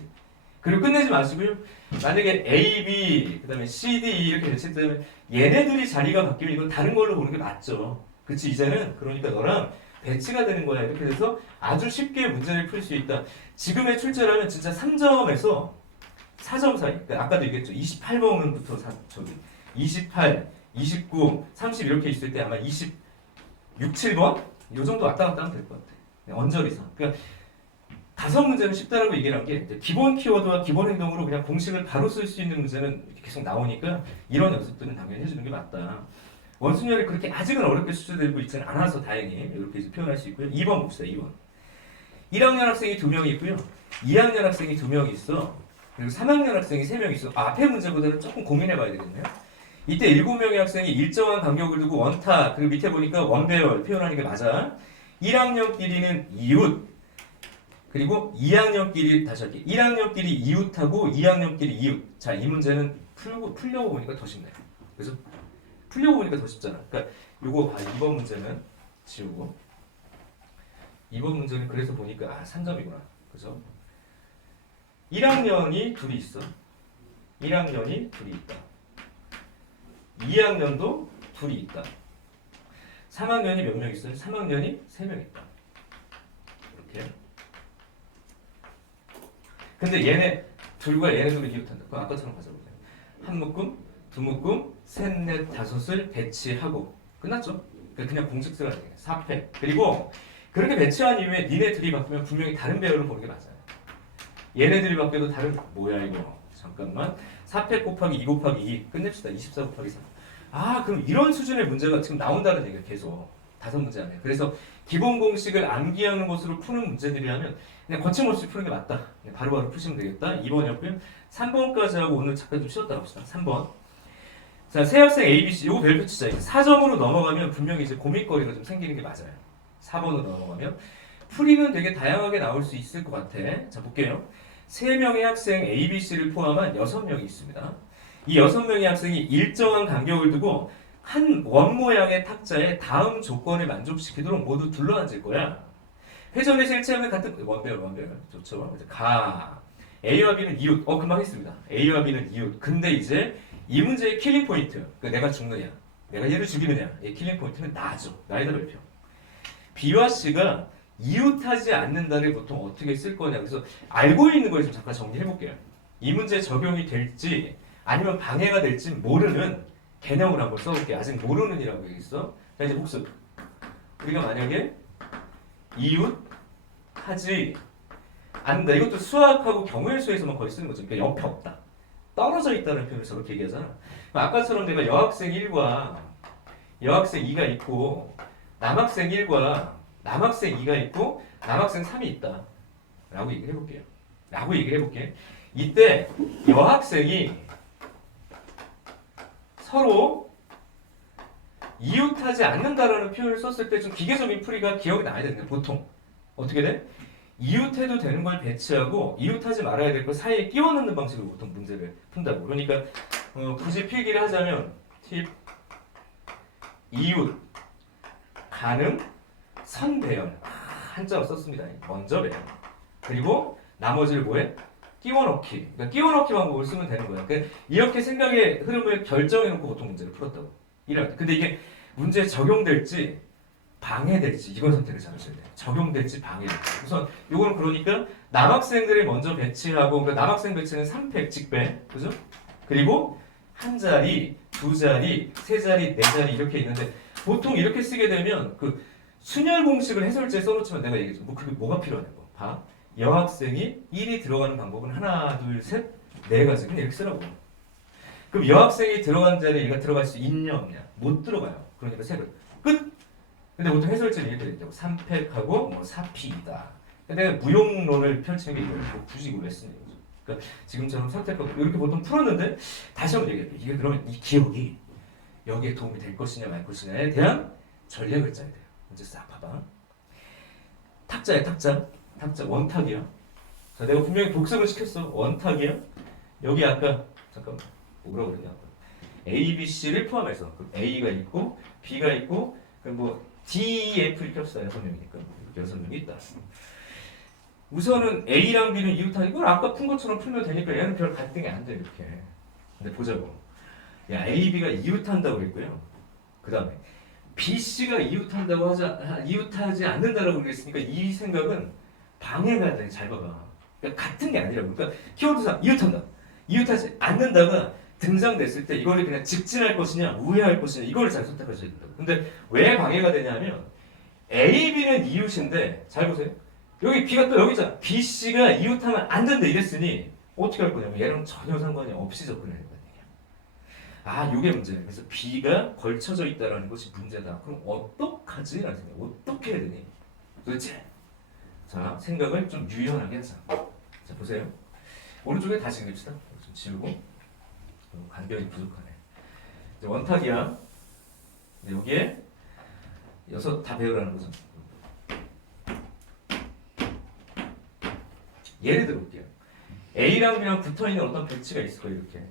그리고 끝내지 마시고요. 만약에 A, B, 그 다음에 C, D 이렇게 배치되면 얘네들이 자리가 바뀌면 이건 다른 걸로 보는 게 맞죠. 그치? 이제는 그러니까 너랑 배치가 되는 거야. 이렇게 돼서 아주 쉽게 문제를 풀 수 있다. 지금의 출제라면 진짜 3점에서 4점 사이. 그러니까 아까도 얘기했죠. 28번부터 28, 29, 30 이렇게 있을 때 아마 26, 7번? 이 정도 왔다 갔다 하면 될 것 같아. 언저리상. 그러니까 5문제는 쉽다라고 얘기를 한 게 기본 키워드와 기본 행동으로 그냥 공식을 바로 쓸 수 있는 문제는 계속 나오니까 이런 연습들은 당연히 해주는 게 맞다. 원순열이 그렇게 아직은 어렵게 출제되고 있지는 않아서 다행히 이렇게 이제 표현할 수 있고요. 2번 봅시다. 2번. 1학년 학생이 2명이 있고요. 2학년 학생이 2명이 있어. 그리고 3학년 학생이 3명이 있어. 앞에 문제보다는 조금 고민해 봐야 되겠네요. 이때 7명의 학생이 일정한 간격을 두고 원타 그리고 밑에 보니까 원배열 표현하는 게 맞아. 1학년끼리는 이웃 그리고 2학년끼리 다시 할게. 1학년끼리 이웃하고 2학년끼리 이웃. 자, 이 문제는 풀려고 보니까 더 쉽네요. 그래서 풀려고 보니까 더 쉽잖아. 그러니까 요거 2번 문제는 지우고 2번 문제는 그래서 보니까 3점이구나. 그죠? 1학년이 둘이 있어. 1학년이 둘이 있다. 2학년도 둘이 있다. 3학년이 몇 명 있어요? 3학년이 3명 있다. 이렇게. 근데 얘네 둘과 얘네 둘이 이웃한다. 그거 아까처럼 가져보세요. 한 묶음, 두 묶음, 셋, 넷, 다섯을 배치하고 끝났죠? 그냥 공식 쓰라는 얘기예요. 4패. 그리고 그렇게 배치한 이후에 니네 둘이 바꾸면 분명히 다른 배열을 보는 게 맞아요. 얘네들이 바뀌어도 다른 뭐야 이거 잠깐만 4패 곱하기 2 곱하기 2 끝냅시다. 24 곱하기 3. 그럼 이런 수준의 문제가 지금 나온다는 얘기예요. 계속 5문제 안에. 그래서 기본 공식을 암기하는 것으로 푸는 문제들이라면 그냥 거침없이 푸는 게 맞다. 바로바로 푸시면 되겠다. 2번이었고요. 3번까지 하고 오늘 잠깐 좀 쉬었다 갑시다. 3번. 자, 새 학생 ABC 요거 별표 치자. 4점으로 넘어가면 분명히 이제 고민거리가 좀 생기는 게 맞아요. 4번으로 넘어가면 풀이는 되게 다양하게 나올 수 있을 것 같아. 자, 볼게요. 3명의 학생 A, B, C를 포함한 6명이 있습니다. 이 6명의 학생이 일정한 간격을 두고 한 원 모양의 탁자에 다음 조건을 만족시키도록 모두 둘러앉을 거야. 회전의 실체하면 같은 원배열 좋죠. 그래서 가 A와 B는 이웃. 금방 했습니다. A와 B는 이웃. 근데 이제 이 문제의 킬링 포인트. 그러니까 내가 죽느냐, 내가 얘를 죽이느냐. 이 킬링 포인트는 나죠. 나이다 별표. B와 C가 이웃하지 않는다를 보통 어떻게 쓸 거냐. 그래서 알고 있는 거에 좀 잠깐 정리해 볼게요. 이 문제 적용이 될지 아니면 방해가 될지 모르는 개념을 한번 써볼게요. 아직 모르는이라고 얘기했어. 자, 이제 복습. 우리가 만약에 이웃하지 않는다. 이것도 수학하고 경우의 수에서만 거의 쓰는 거죠. 그러니까 옆에 없다. 떨어져 있다는 표현을 저렇게 얘기하잖아. 아까처럼 내가 여학생 1과 여학생 2가 있고 남학생 1과 남학생 2가 있고 남학생 3이 있다. 라고 얘기를 해볼게요. 이때 여학생이 서로 이웃하지 않는다라는 표현을 썼을 때 좀 기계적인 풀이가 기억이 나야 되는데 보통 어떻게 돼? 이웃해도 되는 걸 배치하고 이웃하지 말아야 될 걸 사이에 끼워 넣는 방식으로 보통 문제를 푼다고. 그러니까 굳이 필기를 하자면 팁 이웃 가능 선배열 한자로 썼습니다. 먼저 배열 그리고 나머지를 뭐해? 끼워넣기. 그러니까 끼워넣기 방법을 쓰면 되는 거야. 그러니까 이렇게 생각의 흐름을 결정해놓고 보통 문제를 풀었다고. 근데 이게 문제에 적용될지 방해될지 이걸 선택을 잘하셔야 돼요. 적용될지 방해될지. 우선 이거는 그러니까 남학생들을 먼저 배치하고 그러니까 남학생 배치는 3팩 직배, 그죠? 그리고 한 자리, 두 자리, 세 자리, 네 자리 이렇게 있는데 보통 이렇게 쓰게 되면 그 순열 공식을 해설지에 써놓지만 내가 얘기했죠. 그게 뭐가 필요하냐고. 봐. 여학생이 1이 들어가는 방법은 하나, 둘, 셋, 네 가지. 그냥 이렇게 쓰라고. 그럼 여학생이 들어간 자리에 얘가 들어갈 수 있냐 없냐? 못 들어가요. 그러니까 색을 끝. 근데 보통 해설지는 이렇게 돼 있다고. 3팩하고 뭐 4P이다. 내가 무용론을 펼치는 게 이거예요. 뭐 굳이 이걸 왜 쓰는 거죠. 그러니까 지금처럼 선택하고 이렇게 보통 풀었는데 다시 한번 얘기해요. 이게 그러면 이 기억이 여기에 도움이 될 것이냐 말 것이냐에 대한 전략을 짜야 돼요. 먼저 싹 봐봐. 탁자야 탁자 원탁이야. 자, 내가 분명히 복습을 시켰어. 원탁이야. 여기 아까 잠깐만 뭐라고 그랬냐? A, B, C를 포함해서 A가 있고 B가 있고 뭐 D, F 이렇게 합시다. 6명이니까 6명이 있다. 우선은 A랑 B는 이웃하니 이걸 아까 푼 것처럼 풀면 되니까 얘는 별 갈등이 안 돼 이렇게. 근데 보자고. 야 A, B가 이웃한다고 그랬고요. 그 다음에 B, C가 이웃하지 않는다라고 그랬으니까 이 생각은 방해가 돼. 잘 봐봐. 그러니까 같은 게 아니라고. 그러니까 키워드상 이웃하지 않는다가 등장됐을 때 이거를 그냥 직진할 것이냐 우회할 것이냐 이거를 잘 선택하셔야 된다고. 근데 왜 방해가 되냐면 A, B는 이웃인데 잘 보세요. 여기 B가 또 여기잖아. B, C가 이웃하면 안 된다 이랬으니 어떻게 할 거냐면 얘랑 전혀 상관이 없이 접근해야 된다는 얘기야. 이게 문제네. 그래서 B가 걸쳐져 있다는 것이 문제다. 그럼 어떡하지? 라는 생각. 어떻게 해야 되니? 도대체 자, 생각을 좀 유연하게 하자. 자, 보세요. 오른쪽에 다시 그립시다. 좀 지우고. 간격이 부족하네. 이제 원탁이야. 여기에 6 다 배우라는 거죠. 예를 들어볼게요. A랑 B랑 붙어있는 어떤 배치가 있을 거예요. 이렇게.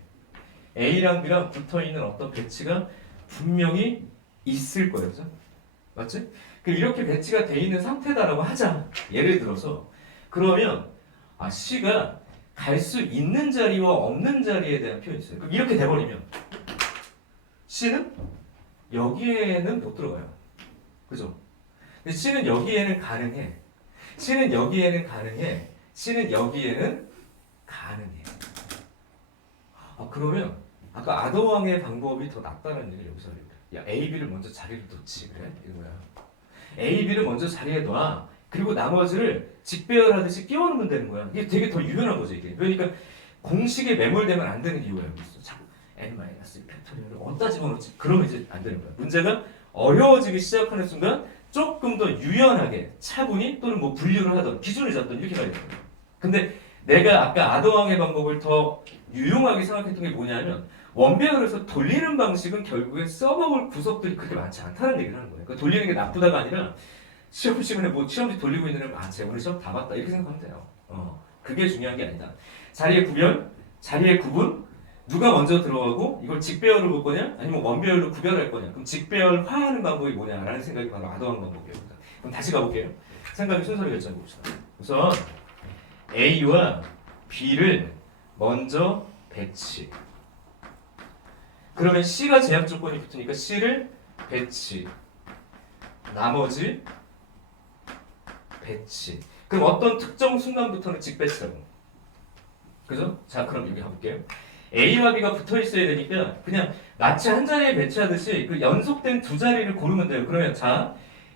A랑 B랑 붙어있는 어떤 배치가 분명히 있을 거예요. 그죠? 맞지? 이렇게 배치가 돼 있는 상태다라고 하자. 예를 들어서 그러면 C가 갈 수 있는 자리와 없는 자리에 대한 표현이 있어요. 이렇게 돼버리면 C는 여기에는 못 들어가요. 그죠? 근데 C는 여기에는 가능해. C는 여기에는 가능해. C는 여기에는 가능해. 그러면 아까 아더왕의 방법이 더 낫다는 얘기를 여기서 합니다. 야, A, B를 먼저 자리를 놓지. 그래? 이거야. A, B를 먼저 자리에 놔. 그리고 나머지를 직배열하듯이 끼워 넣으면 되는 거야. 이게 되게 더 유연한 거죠, 이게. 그러니까 공식에 매몰되면 안 되는 이유가 여기 있어. 자꾸 n-1 팩토리얼을 어디다 집어넣지? 그러면 이제 안 되는 거야. 문제가 어려워지기 시작하는 순간 조금 더 유연하게 차분히 또는 뭐 분류를 하던 기준을 잡던 이렇게 가야 되는 거야. 근데 내가 아까 아더왕의 방법을 더 유용하게 생각했던 게 뭐냐면 원배열에서 돌리는 방식은 결국에 써먹을 구석들이 그렇게 많지 않다는 얘기를 하는 거예요. 그러니까 돌리는 게 나쁘다가 아니라 시험 시간에 뭐 시험지 돌리고 있는 애는 쟤 오늘 시험 다 봤다 이렇게 생각하면 돼요. 그게 중요한 게 아니다. 자리의 구별, 자리의 구분, 누가 먼저 들어가고 이걸 직배열로 볼 거냐 아니면 원배열로 구별할 거냐. 그럼 직배열화하는 방법이 뭐냐라는 생각이 바로 아더왕 방법이었다. 그럼 다시 가볼게요. 생각의 순서를 결정해 봅시다. 우선 A와 B를 먼저 배치. 그러면 C가 제약 조건이 붙으니까 C를 배치. 나머지 배치. 그럼 어떤 특정 순간부터는 직배치라고. 그죠? 자, 그럼 여기 가볼게요. A와 B가 붙어 있어야 되니까 그냥 마치 한 자리에 배치하듯이 그 연속된 두 자리를 고르면 돼요. 그러면 자,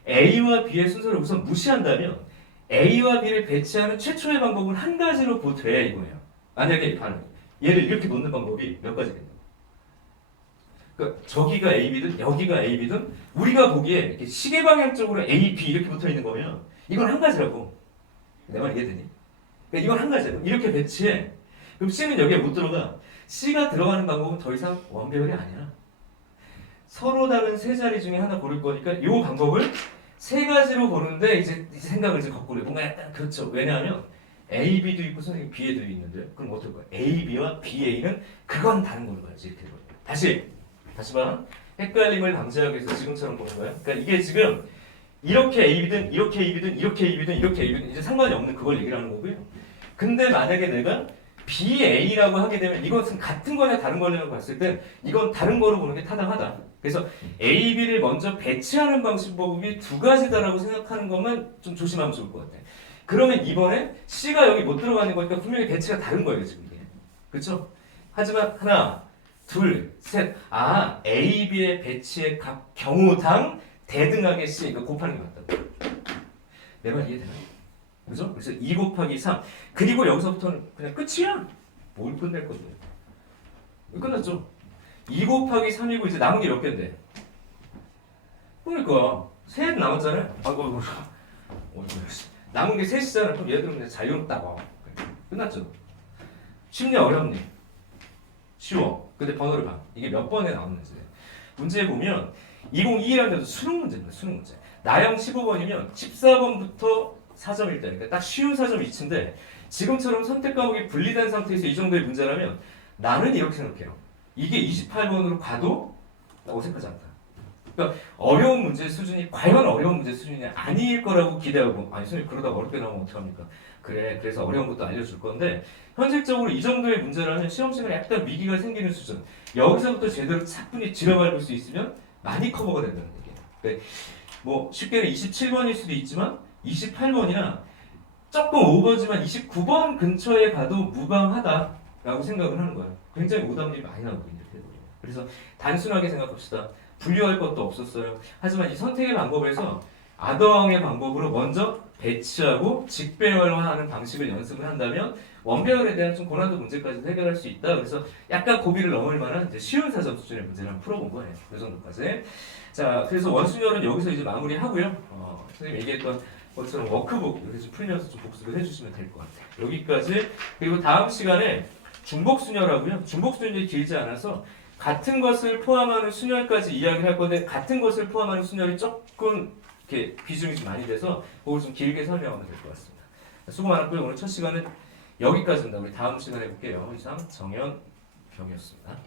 A와 B의 순서를 우선 무시한다면 A와 B를 배치하는 최초의 방법은 한 가지로 돼 이거예요. 만약에 얘를 이렇게 놓는 방법이 몇 가지겠냐? 그러니까 저기가 A, B든 여기가 A, B든 우리가 보기에 이렇게 시계 방향 쪽으로 A, B 이렇게 붙어 있는 거면 이건 한 가지라고. 내 말 이해되니? 그러니까 이건 한 가지라고. 이렇게 배치해. 그럼 C는 여기에 못 들어가. C가 들어가는 방법은 더 이상 원배열이 아니야. 서로 다른 세 자리 중에 하나 고를 거니까 이 방법을 세 가지로 보는데 이제 생각을 이제 거꾸로 해. 뭔가 약간 그렇죠. 왜냐하면 A, B도 있고 선생님 B에도 있는데 그럼 어떨 거야? A, B와 B, A는 그건 다른 걸로 봐야지 이렇게 되거든요. 다시 봐. 헷갈림을 방지하기 위해서 지금처럼 보는 거야. 그러니까 이게 지금 이렇게 A, B든 이렇게 A, B든 이렇게 A, B든 이렇게 A, B든 이제 상관이 없는 그걸 얘기를 하는 거고요. 근데 만약에 내가 B, A라고 하게 되면 이것은 같은 거냐 다른 거냐고 봤을 때 이건 다른 거로 보는 게 타당하다. 그래서 A, B를 먼저 배치하는 방법이 두 가지다라고 생각하는 것만 좀 조심하면 좋을 것 같아. 그러면 이번에 C가 여기 못 들어가는 거니까 분명히 배치가 다른 거예요 지금 이게. 그렇죠? 하지만 하나, 둘, 셋. 아, A, B의 배치의 각 경우당 대등하게 C 그러니까 곱하는 게 맞다고. 내 말 이해되나요? 그죠? 그래서 2 곱하기 3. 그리고 여기서부터는 그냥 끝이야. 뭘 끝낼 건데? 끝났죠? 2 곱하기 3이고 이제 남은 게 몇 개인데? 그러니까 셋 남았잖아요. 아이고 남은 게 셋이잖아요. 그럼 얘들은 그냥 자유롭다고. 끝났죠? 쉽니 어렵니? 쉬워. 근데 번호를 봐. 이게 몇 번에 나오는지. 문제 보면 2021이라는 데도 수능 문제입니다. 수능 문제. 나형 15번이면 14번부터 4점 1대니까 딱 쉬운 4점 2치인데 지금처럼 선택 과목이 분리된 상태에서 이 정도의 문제라면 나는 이렇게 생각해요. 이게 28번으로 가도 어색하지 않다. 그러니까 어려운 문제 수준이 과연 어려운 문제 수준이 아닐 거라고 기대하고 아니 선생님 그러다 어렵게 나오면 어떡합니까? 그래 그래서 어려운 것도 알려줄 건데 현실적으로 이 정도의 문제라면 시험 시간에 약간 위기가 생기는 수준 여기서부터 제대로 차분히 들여밟을 수 있으면 많이 커버가 된다는 얘기예요. 그러니까 뭐 쉽게는 27번일 수도 있지만 28번이나 조금 오버지만 29번 근처에 가도 무방하다라고 생각을 하는 거야. 굉장히 오답률이 많이 나오거든요. 그래서 단순하게 생각합시다. 분류할 것도 없었어요. 하지만 이 선택의 방법에서 아더왕의 방법으로 먼저 배치하고 직배열화하는 방식을 연습을 한다면 원배열에 대한 좀 고난도 문제까지 해결할 수 있다. 그래서 약간 고비를 넘을 만한 이제 쉬운 4점 수준의 문제를 한번 풀어본 거예요. 이 정도까지. 자, 그래서 원순열은 여기서 이제 마무리하고요. 선생님 얘기했던 것처럼 워크북 이렇게 좀 풀면서 좀 복습을 해주시면 될 것 같아요. 여기까지. 그리고 다음 시간에 중복순열하고요. 중복순열이 길지 않아서 같은 것을 포함하는 순열까지 이야기할 건데 같은 것을 포함하는 순열이 조금 이렇게 비중이 좀 많이 돼서 그걸 좀 길게 설명하면 될 것 같습니다. 수고 많았고요. 오늘 첫 시간은 여기까지입니다. 우리 다음 시간에 볼게요. 이상 정연병이었습니다.